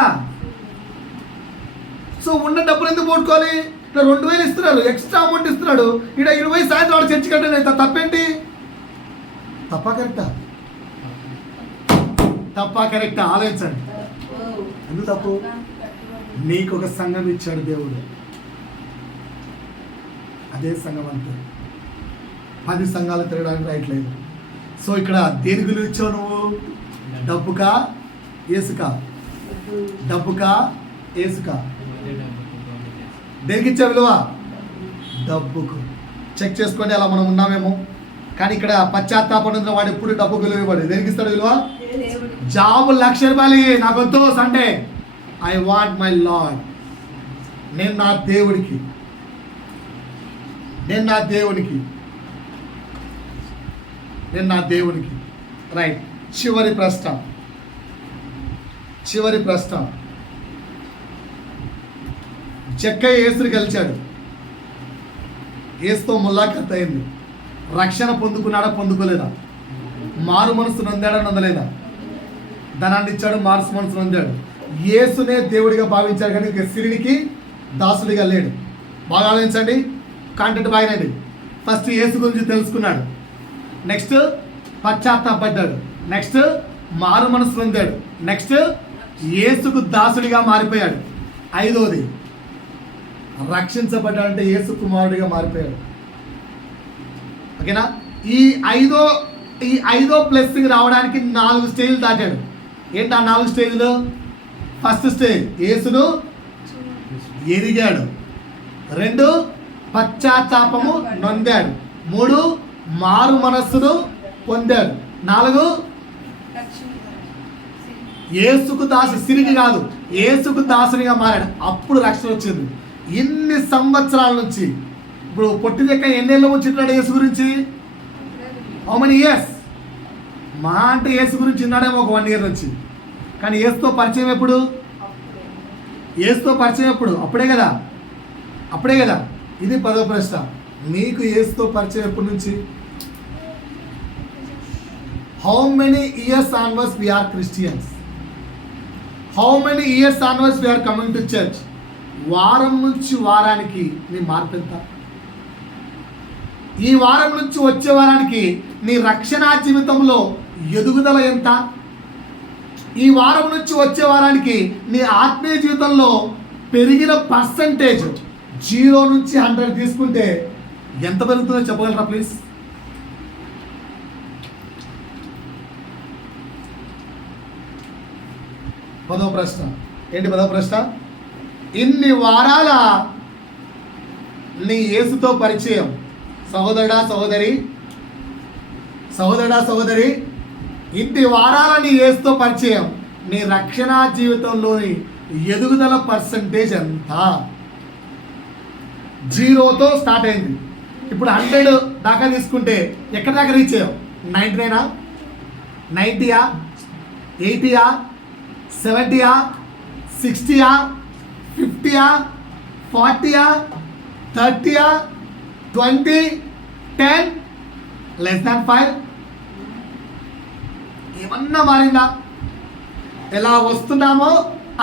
సో ఉన్న డబ్బులు ఎందుకు పోట్టుకోవాలి? ఇక్కడ 2000 ఇస్తున్నాడు, ఎక్స్ట్రా అమౌంట్ ఇస్తున్నాడు, ఇక్కడ 20 సాయంత్రం వాడు చర్చి కంటే తప్పేంటి? తప్ప కరెక్టా? తప్ప కరెక్టా? ఆలోచించండి. ఎందుకు తప్పు? నీకు ఒక సంఘం ఇచ్చాడు దేవుడు, అదే సంఘం అంతే. 10 సంఘాలు తిరగడానికి రైట్ లేదు. సో ఇక్కడ దేని విలువ ఇచ్చావు నువ్వు? డబ్బుకా ఏసుకా? డబ్బుకా ఏసుకా? దేనికి ఇచ్చా విలువ? డబ్బుకు. చెక్ చేసుకోండి, అలా మనం ఉన్నామేమో. కానీ ఇక్కడ పశ్చాత్తాపం ఉన్న వాడు ఎప్పుడు డబ్బుకు విలువ ఇవ్వడు. దేనికి ఇస్తాడు విలువ? జాబు 1,00,000 రూపాయలు నాకు వద్దు Sunday, I want my lord. నేను నా దేవుడికి, నేను నా దేవునికి, నేను నా దేవునికి. రైట్. చివరి ప్రశ్న, చివరి ప్రశ్న. జక్కయ్య యేసుని కలిచాడు, యేసుతో ములాఖత్ అయింది. రక్షణ పొందుకున్నాడా పొందుకోలేదా? మారు మనసు నొందాడా నొందలేదా? ధనాన్ని ఇచ్చాడు, మారు మనసు నొందాడు. యేసునే దేవుడిగా భావించాడు, కానీ సిరికి దాసుడిగా లేడు. బాగా ఆలోచించండి, కాంటెంట్ బాగానండి. ఫస్ట్ యేసు గురించి తెలుసుకున్నాడు, నెక్స్ట్ పశ్చాత్తాపడ్డాడు, నెక్స్ట్ మారు మనసు పొందాడు, నెక్స్ట్ యేసుకు దాసుడిగా మారిపోయాడు. 5వది రక్షించబడ్డాడంటే యేసు కుమారుడిగా మారిపోయాడు. ఓకేనా? ఈ ఐదో ప్లస్కి రావడానికి 4 స్టేజ్లు దాటాడు. ఏంటి ఆ 4 స్టేజ్లు? ఫస్ట్ స్టేజ్ యేసును ఎరిగాడు, 2 పశ్చాత్తాపము నొందాడు, 3 మారు మనస్సును పొందాడు, 4 యేసుకు దాసు, సిరికి కాదు యేసుకు దాసునిగా మారాడు. అప్పుడు రక్షణ వచ్చింది. ఇన్ని సంవత్సరాల నుంచి, ఇప్పుడు పొట్టి దగ్గర ఎన్నేళ్ళు వచ్చినాడు యేసు గురించి? How many years? మా అంటే యేసు గురించి విన్నాడేమో ఒక 1 year నుంచి. కానీ యేసుతో పరిచయం ఎప్పుడు? యేసుతో పరిచయం ఎప్పుడు? అప్పుడే కదా, అప్పుడే కదా. ఇది 10వ ప్రశ్న. నీకు యేసుతో పరిచయం ఎప్పటి నుంచి? How many years onwards we are Christians? How many years onwards we are coming to church? వారం నుంచి వారానికి నీ మార్పు ఎంత? ఈ వారం నుంచి వచ్చే వారానికి నీ రక్షణ జీవితంలో ఎదుగుదల ఎంత? ఈ వారం నుంచి వచ్చే వారానికి నీ ఆత్మీయ జీవితంలో పెరిగిన పర్సంటేజ్ 0 నుంచి 100 తీసుకుంటే ఎంత పెరుగుతుందో చెప్పగలరా ప్లీజ్? పదవ ప్రశ్న ఏంటి? 10వ ప్రశ్న, ఇన్ని వారాల నీ యేసుతో పరిచయం, సహోదరుడా సహోదరి, ఇన్ని వారాల నీ యేసుతో పరిచయం, నీ రక్షణ జీవితంలోని ఎదుగుదల పర్సంటేజ్ ఎంత? 0తో స్టార్ట్ అయింది, ఇప్పుడు 100 దాకా తీసుకుంటే ఎక్కడి దాకా రీచ్ అయ్యావు? 99, 90, 80, 70, 60, 50, 40, 30, 20, 10, less than 5. ఏమన్నా మారిందా? ఎలా వస్తున్నామో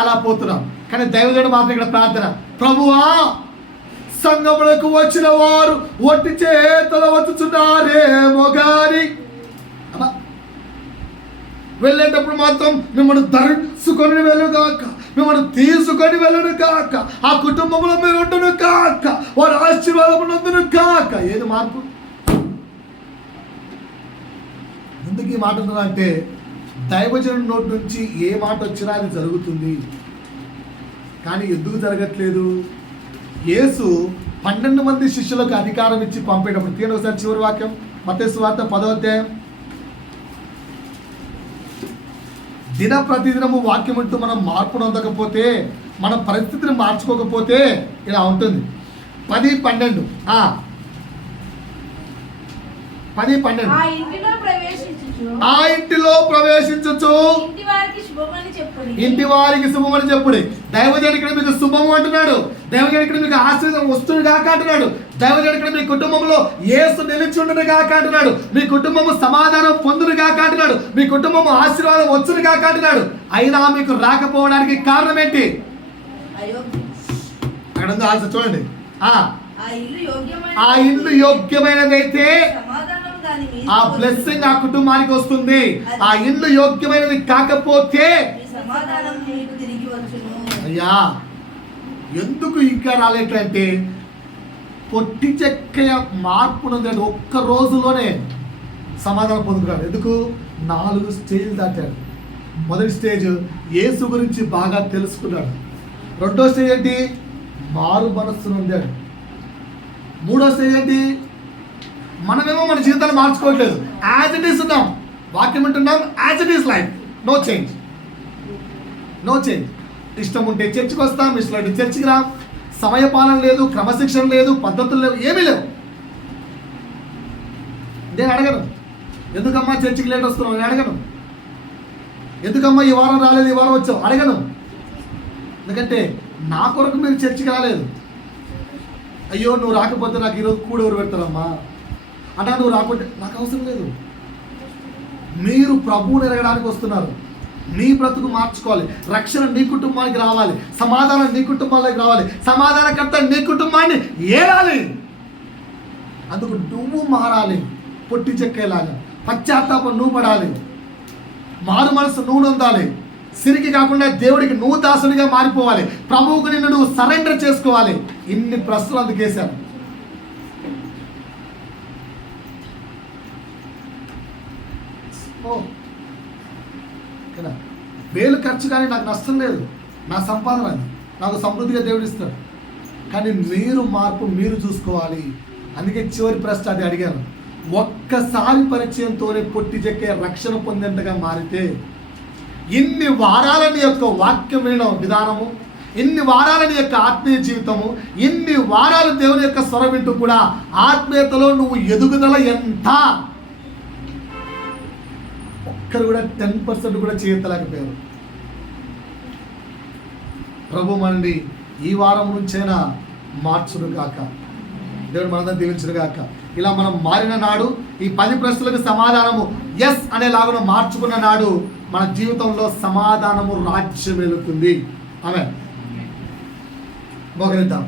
అలా పోతున్నాం. కానీ దైవజనుడు మాత్రం ఇక్కడ ప్రార్థన, ప్రభువా సంఘములకు వచ్చిన వారు ఒట్టి చేతుల వచ్చుచున్నారేమో గాని వెళ్ళేటప్పుడు మాత్రం మిమ్మల్ని ధరించుకొని వెళ్ళుగాక, మిమ్మల్ని తీసుకొని వెళ్ళను కాక, ఆ కుటుంబంలో మీరు ఉండును కాక, వారి ఆశీర్వాదం నందును కాక. ఏది మార్పు? ఎందుకు ఈ మాట అంటే దైవజనుడి నోటి నుంచి ఏ మాట వచ్చినా అది జరుగుతుంది. కానీ ఎందుకు జరగట్లేదు? యేసు 12 మంది శిష్యులకు అధికారం ఇచ్చి పంపేటప్పుడు, తీయండి ఒకసారి చివరి వాక్యం, మత్తయి సువార్త 10వ అధ్యాయం. దిన ప్రతిదినము వాక్యం అంటూ మనం మార్పు నొందకపోతే, మన పరిస్థితిని మార్చుకోకపోతే ఇలా ఉంటుంది. 10-12 ఆ ఇంటిలో ప్రవేశించుచు ఇంటి వారికి శుభమని చెప్పుడి. దైవజనుడు ఇక్కడ మీకు శుభము అంటున్నాడు, దైవజనుడు ఇక్కడ మీకు ఆశీర్వాదం వస్తుంది కాక అంటున్నాడు, దైవజనుడు ఇక్కడ మీ కుటుంబంలో యేసు నిలిచుండును కాక అంటున్నాడు, మీ కుటుంబము సమాధానం పొందును కాక అంటున్నాడు, మీ కుటుంబము ఆశీర్వాదం వచ్చును కాక అంటున్నాడు. అయినా మీకు రాకపోవడానికి కారణం ఏంటి? అక్కడ ఉందో ఆన్సర్ చూడండి. ఆ ఇల్లు యోగ్యమైనదైతే ఆ బ్లెస్సింగ్ ఆ కుటుంబానికి వస్తుంది. ఆ ఇల్లు యోగ్యమైనది కాకపోతే అయ్యా ఎందుకు ఇంకా రాలేటంటే పొట్టి చెక్కయ మార్పు నొందాడు. ఒక్క రోజులోనే సమాధానం పొందుకున్నాడు. ఎందుకు? 4 స్టేజ్లు దాటాడు. మొదటి స్టేజ్ యేసు గురించి బాగా తెలుసుకున్నాడు. రెండో స్టేజ్ ఏంటి? మారు మనస్సు నొందాడు. మూడో స్టేజ్ ఏంటి? మనమేమో మన జీవితాన్ని మార్చుకోవట్లేదు, యాజ్ ఇట్ ఈస్ ఉన్నాం, వాక్యం వింటున్నాం, as it is life, no change. ఇష్టం ఉంటే చర్చికి వస్తాం, ఇష్టం ఉంటే చర్చికి రా, సమయపాలన లేదు, క్రమశిక్షణ లేదు, పద్ధతులు లేవు, ఏమీ లేవు. నేను అడగను ఎందుకమ్మా చర్చికి లేట్ వస్తున్నావు, నేను అడగను ఎందుకమ్మా ఈ వారం రాలేదు, ఈ వారం వచ్చావు, అడగను. ఎందుకంటే నా కొరకు మీరు చర్చికి రాలేదు. అయ్యో నువ్వు రాకపోతే నాకు ఈరోజు కూడి ఎవరు పెడతారమ్మా అంటే, నువ్వు రాకపోతే నాకు అవసరం లేదు. మీరు ప్రభువుని ఎరగడానికి వస్తున్నారు. నీ బ్రతుకు మార్చుకోవాలి, రక్షణ నీ కుటుంబానికి రావాలి, సమాధానం నీ కుటుంబానికి రావాలి, సమాధానకర్త నీ కుటుంబాన్ని ఏలాలి. అందుకు నువ్వు మారాలి, పొట్టి చెక్కేలాగా పశ్చాత్తాపం నువ్వు పడాలి, మారు మనసు నువ్వు నొందాలి, సిరికి కాకుండా దేవుడికి నువ్వు దాసుడిగా మారిపోవాలి, ప్రభువుకు నిన్ను నువ్వు సరెండర్ చేసుకోవాలి. ఇన్ని ప్రశ్నలు అందుకేశాను. వేలు ఖర్చు కానీ నాకు నష్టం లేదు, నా సంపాదన అది, నాకు సమృద్ధిగా దేవుడు ఇస్తాడు. కానీ మీరు మార్పు మీరు చూసుకోవాలి. అందుకే చివరి ప్రశ్న అది అడిగాను. ఒక్కసారి పరిచయంతోనే పొట్టి చెక్కే రక్షణ పొందేంతగా మారితే, ఇన్ని వారాలని యొక్క వాక్యం వినడం విధానము, ఇన్ని వారాలని యొక్క ఆత్మీయ జీవితము, ఇన్ని వారాలు దేవుని యొక్క స్వరం వింటూ కూడా ఆత్మీయతలో నువ్వు ఎదుగుదల ఎంత? ఒక్కరు కూడా 10% కూడా చేయలేకపోయారు. ప్రభు మనని ఈ వారం నుంచైనా మార్చును కాక. దేవుడు మనందరం దీవించును గాక. ఇలా మనం మారిన నాడు ఈ 10 ప్రశ్నలకు సమాధానము ఎస్ అనేలాగా మార్చుకున్న నాడు మన జీవితంలో సమాధానము రాజ్యం వెలుతుంది. ఆమె మోకరిద్దాం.